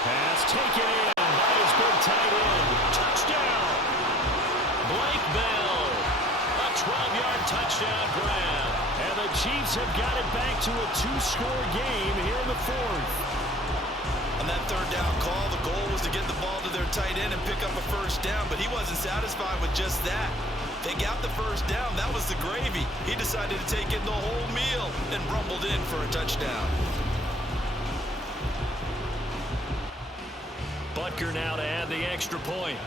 Pass taken in by his big tight end. Touchdown! Blake Bell. A 12-yard touchdown grab. And the Chiefs have got it back to a 2-score game here in the 4th. On that 3rd down call, the goal was to get the ball to their tight end and pick up a 1st down, but he wasn't satisfied with just that. They got the 1st down. That was the gravy. He decided to take in the whole meal and rumbled in for a touchdown. Butker now to add the extra point.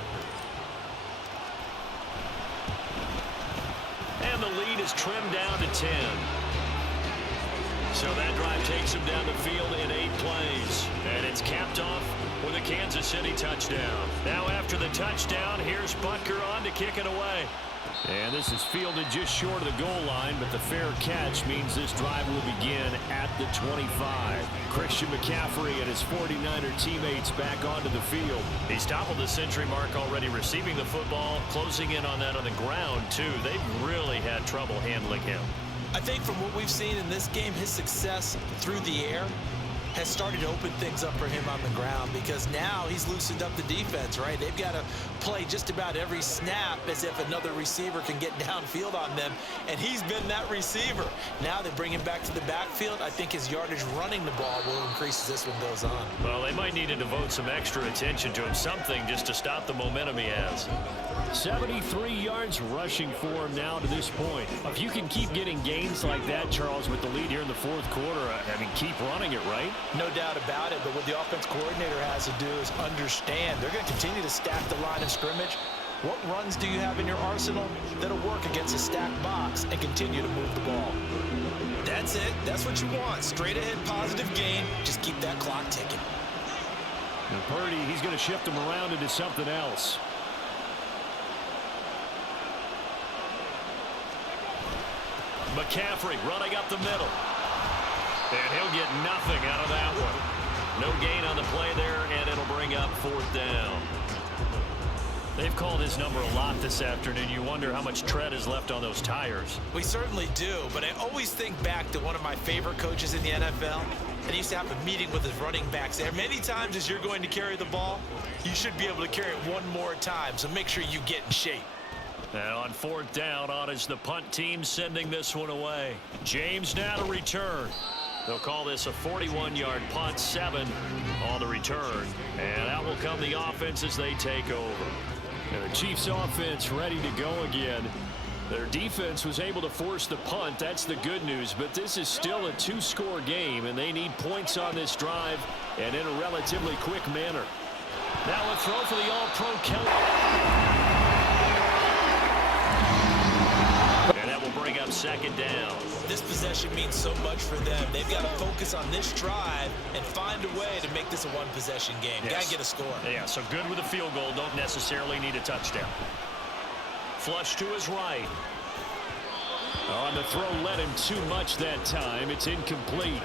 And the lead is trimmed down to 10. So that drive takes him down the field in 8 plays. And it's capped off with a Kansas City touchdown. Now after the touchdown, here's Butker on to kick it away. And this is fielded just short of the goal line, but the fair catch means this drive will begin at the 25. Christian McCaffrey and his 49er teammates back onto the field. He's toppled the century mark already receiving the football, closing in on that on the ground, too. They've really had trouble handling him. I think from what we've seen in this game, his success through the air has started to open things up for him on the ground, because now he's loosened up the defense, right? They've got to play just about every snap as if another receiver can get downfield on them, and he's been that receiver. Now they bring him back to the backfield. I think his yardage running the ball will increase as this one goes on. Well, they might need to devote some extra attention to him, something just to stop the momentum he has. 73 yards rushing for him now to this point. If you can keep getting gains like that, Charles, with the lead here in the fourth quarter, I mean, keep running it, right? No doubt about it, but what the offense coordinator has to do is understand they're going to continue to stack the line of scrimmage. What runs do you have in your arsenal that'll work against a stacked box and continue to move the ball? That's it. That's what you want. Straight ahead positive gain. Just keep that clock ticking. And Purdy, he's going to shift him around into something else. McCaffrey running up the middle. And he'll get nothing out of that one. No gain on the play there, and it'll bring up 4th down. They've called his number a lot this afternoon. You wonder how much tread is left on those tires. We certainly do, but I always think back to one of my favorite coaches in the NFL. And he used to have a meeting with his running backs there. Many times as you're going to carry the ball, you should be able to carry it one more time, so make sure you get in shape. And on 4th down, on is the punt team sending this one away. James now to return. They'll call this a 41-yard punt, 7 on the return. And out will come the offense as they take over. And the Chiefs offense ready to go again. Their defense was able to force the punt. That's the good news. But this is still a 2-score game, and they need points on this drive and in a relatively quick manner. Now a throw for the All-Pro Kelly. And that will bring up 2nd down. This possession means so much for them. They've got to focus on this drive and find a way to make this a one-possession game. Yes. Got to get a score. Yeah, so good with a field goal. Don't necessarily need a touchdown. Flush to his right. On the throw, led him too much that time. It's incomplete.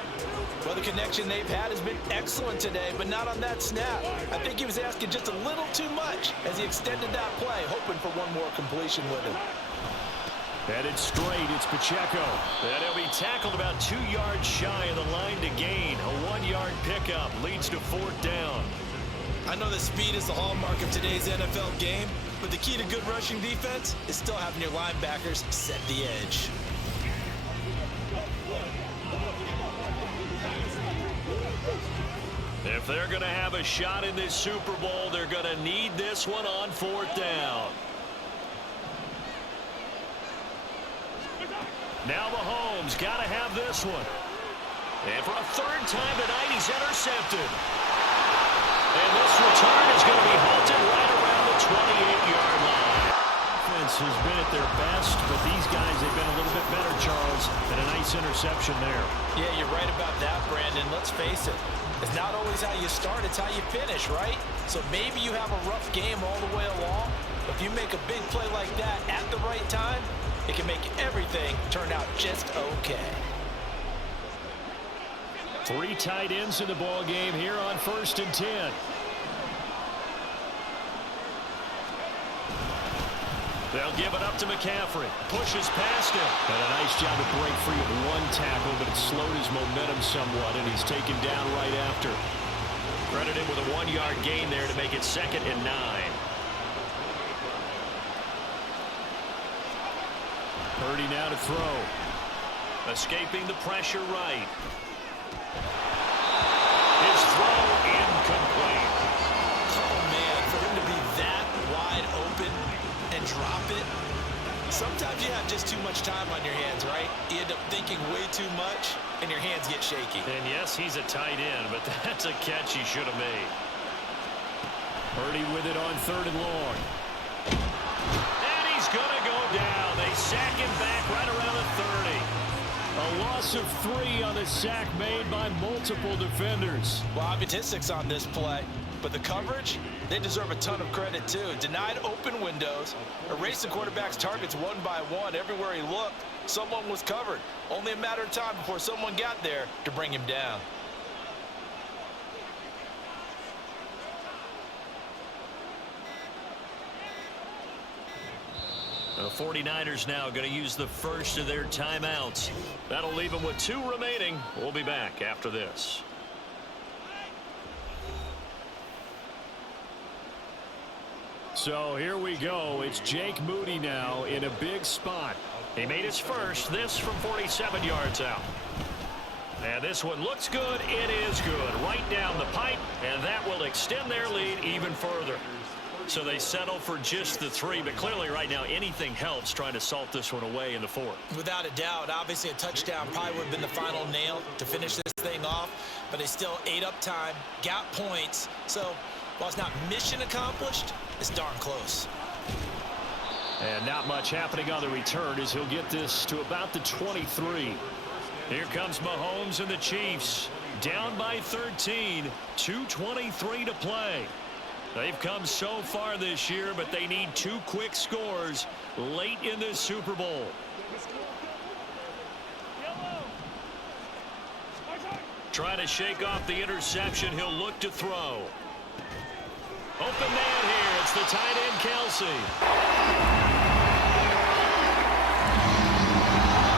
Well, the connection they've had has been excellent today, but not on that snap. I think he was asking just a little too much as he extended that play, hoping for one more completion with him. Headed straight, it's Pacheco. And he'll be tackled about 2 yards shy of the line to gain. A 1-yard pickup leads to 4th down. I know that speed is the hallmark of today's NFL game, but the key to good rushing defense is still having your linebackers set the edge. If they're going to have a shot in this Super Bowl, they're going to need this one on 4th down. Now Mahomes got to have this one. And for a 3rd time tonight, he's intercepted. And this return is going to be halted right around the 28-yard line. Offense has been at their best, but these guys have been a little bit better, Charles, and a nice interception there. Yeah, you're right about that, Brandon. Let's face it. It's not always how you start, it's how you finish, right? So maybe you have a rough game all the way along, but if you make a big play like that at the right time, it can make everything turn out just okay. 3 tight ends in the ball game here on 1st and 10. They'll give it up to McCaffrey. Pushes past him. And a nice job to break free of 1 tackle, but it slowed his momentum somewhat, and he's taken down right after. Credit him with a 1-yard gain there to make it 2nd and 9. Purdy now to throw. Escaping the pressure right. His throw incomplete. Oh, man, for him to be that wide open and drop it. Sometimes you have just too much time on your hands, right? You end up thinking way too much, and your hands get shaky. And yes, he's a tight end, but that's a catch he should have made. Purdy with it on 3rd and long. And he's going to go down. They sack him back right around the 30. A loss of 3 on the sack made by multiple defenders. Well, statistics on this play, but the coverage, they deserve a ton of credit too. Denied open windows, erased the quarterback's targets one by one. Everywhere he looked, someone was covered. Only a matter of time before someone got there to bring him down. The 49ers now going to use the first of their timeouts. That'll leave them with 2 remaining. We'll be back after this. So here we go. It's Jake Moody now in a big spot. He made his first, this from 47 yards out. And this one looks good. It is good. Right down the pipe, and that will extend their lead even further. So they settle for just the 3, but clearly right now anything helps trying to salt this one away in the 4th. Without a doubt, obviously a touchdown probably would have been the final nail to finish this thing off, but they still ate up time, got points. So while it's not mission accomplished, it's darn close. And not much happening on the return as he'll get this to about the 23. Here comes Mahomes and the Chiefs. Down by 13, 2:23 to play. They've come so far this year, but they need 2 quick scores late in this Super Bowl. Trying to shake off the interception. He'll look to throw. Open man here. It's the tight end, Kelsey.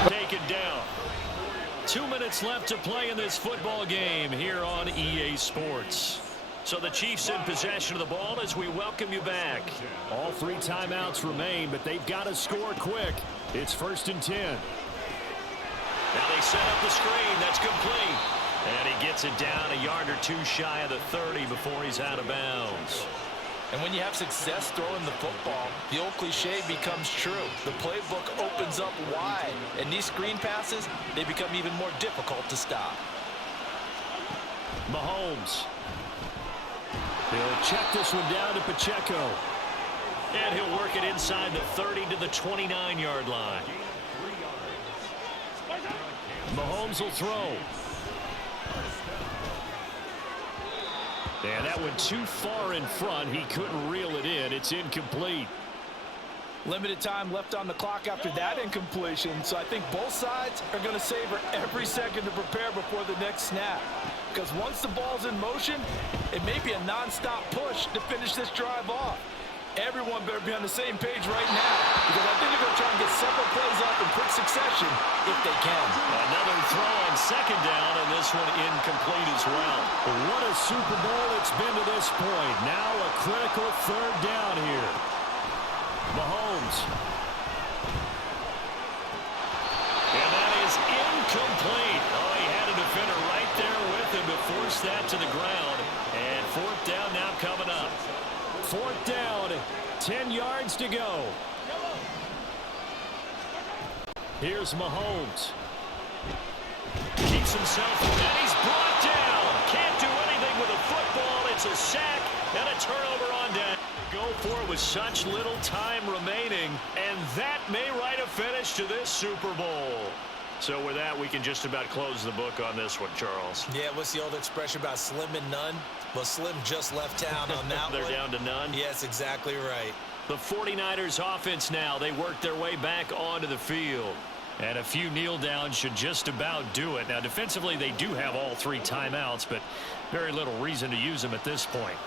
Taken down. 2 minutes left to play in this football game here on EA Sports. So the Chiefs in possession of the ball as we welcome you back. All 3 timeouts remain, but they've got to score quick. It's 1st and 10. Now they set up the screen. That's complete. And he gets it down a yard or 2 shy of the 30 before he's out of bounds. And when you have success throwing the football, the old cliche becomes true. The playbook opens up wide, and these screen passes, they become even more difficult to stop. Mahomes. He'll check this one down to Pacheco. And he'll work it inside the 30 to the 29-yard line. Mahomes will throw. And that one too far in front. He couldn't reel it in. It's incomplete. Limited time left on the clock after that incompletion, so I think both sides are going to savor every second to prepare before the next snap. Because once the ball's in motion, it may be a non-stop push to finish this drive off. Everyone better be on the same page right now, because I think they're going to try and get several plays off in quick succession if they can. Another throw on 2nd down, and this one incomplete as well. What a Super Bowl it's been to this point. Now a critical 3rd down here. Mahomes. And that is incomplete. Oh, he had a defender right there with him to force that to the ground. And 4th down now coming up. 4th down, 10 yards to go. Here's Mahomes. Keeps himself, and he's brought down. Can't do anything with a football. It's a sack and a turnover on down. Go for it with such little time remaining, and that may write a finish to this Super Bowl. So with that, we can just about close the book on this one, Charles. Yeah, what's the old expression about slim and none? Well, Slim just left town on that They're one. down to none? Yes, exactly right. The 49ers offense now, they work their way back onto the field. And a few kneel downs should just about do it. Now, defensively, they do have all 3 timeouts, but very little reason to use them at this point.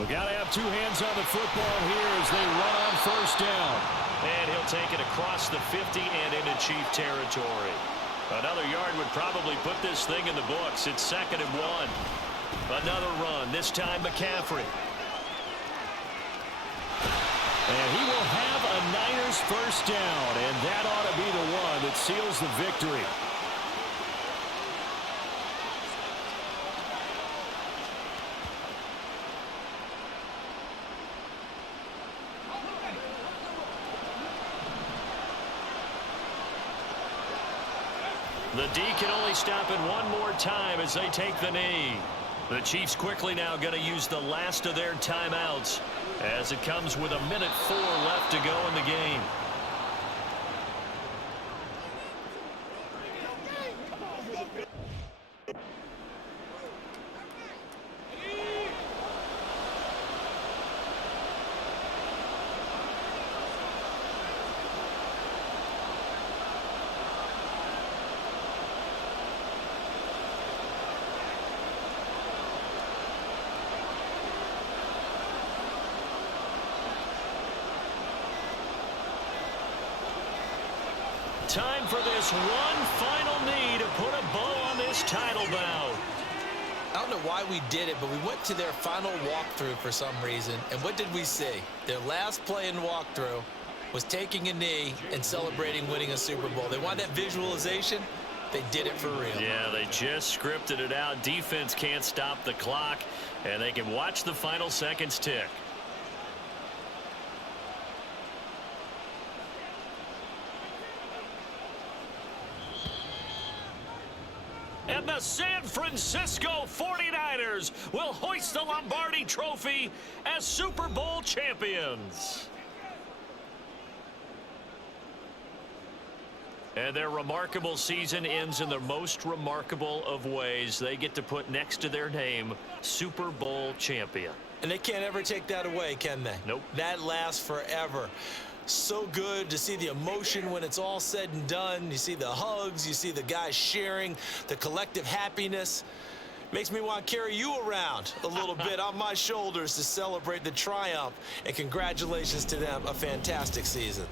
We got to have 2 hands on the football here as they run on 1st down. And he'll take it across the 50 and into Chief territory. Another yard would probably put this thing in the books. It's 2nd and 1. Another run, this time McCaffrey. And he will have a Niners 1st down, and that ought to be the one that seals the victory. The D can only stop it one more time as they take the knee. The Chiefs quickly now going to use the last of their timeouts as it comes with 1:04 left to go in the game. time for this one final knee to put a bow on this title bout. I don't know why we did it, but we went to their final walkthrough for some reason. And what did we see? Their last play in walkthrough was taking a knee and celebrating winning a Super Bowl. They want that visualization. They did it for real. Yeah, they just scripted it out. Defense can't stop the clock, and they can watch the final seconds tick. And the San Francisco 49ers will hoist the Lombardi Trophy as Super Bowl champions. And their remarkable season ends in the most remarkable of ways. They get to put next to their name, Super Bowl champion. And they can't ever take that away, can they? Nope. That lasts forever. So good to see the emotion when it's all said and done. You see the hugs, you see the guys sharing, the collective happiness. Makes me want to carry you around a little bit on my shoulders to celebrate the triumph. And congratulations to them, a fantastic season.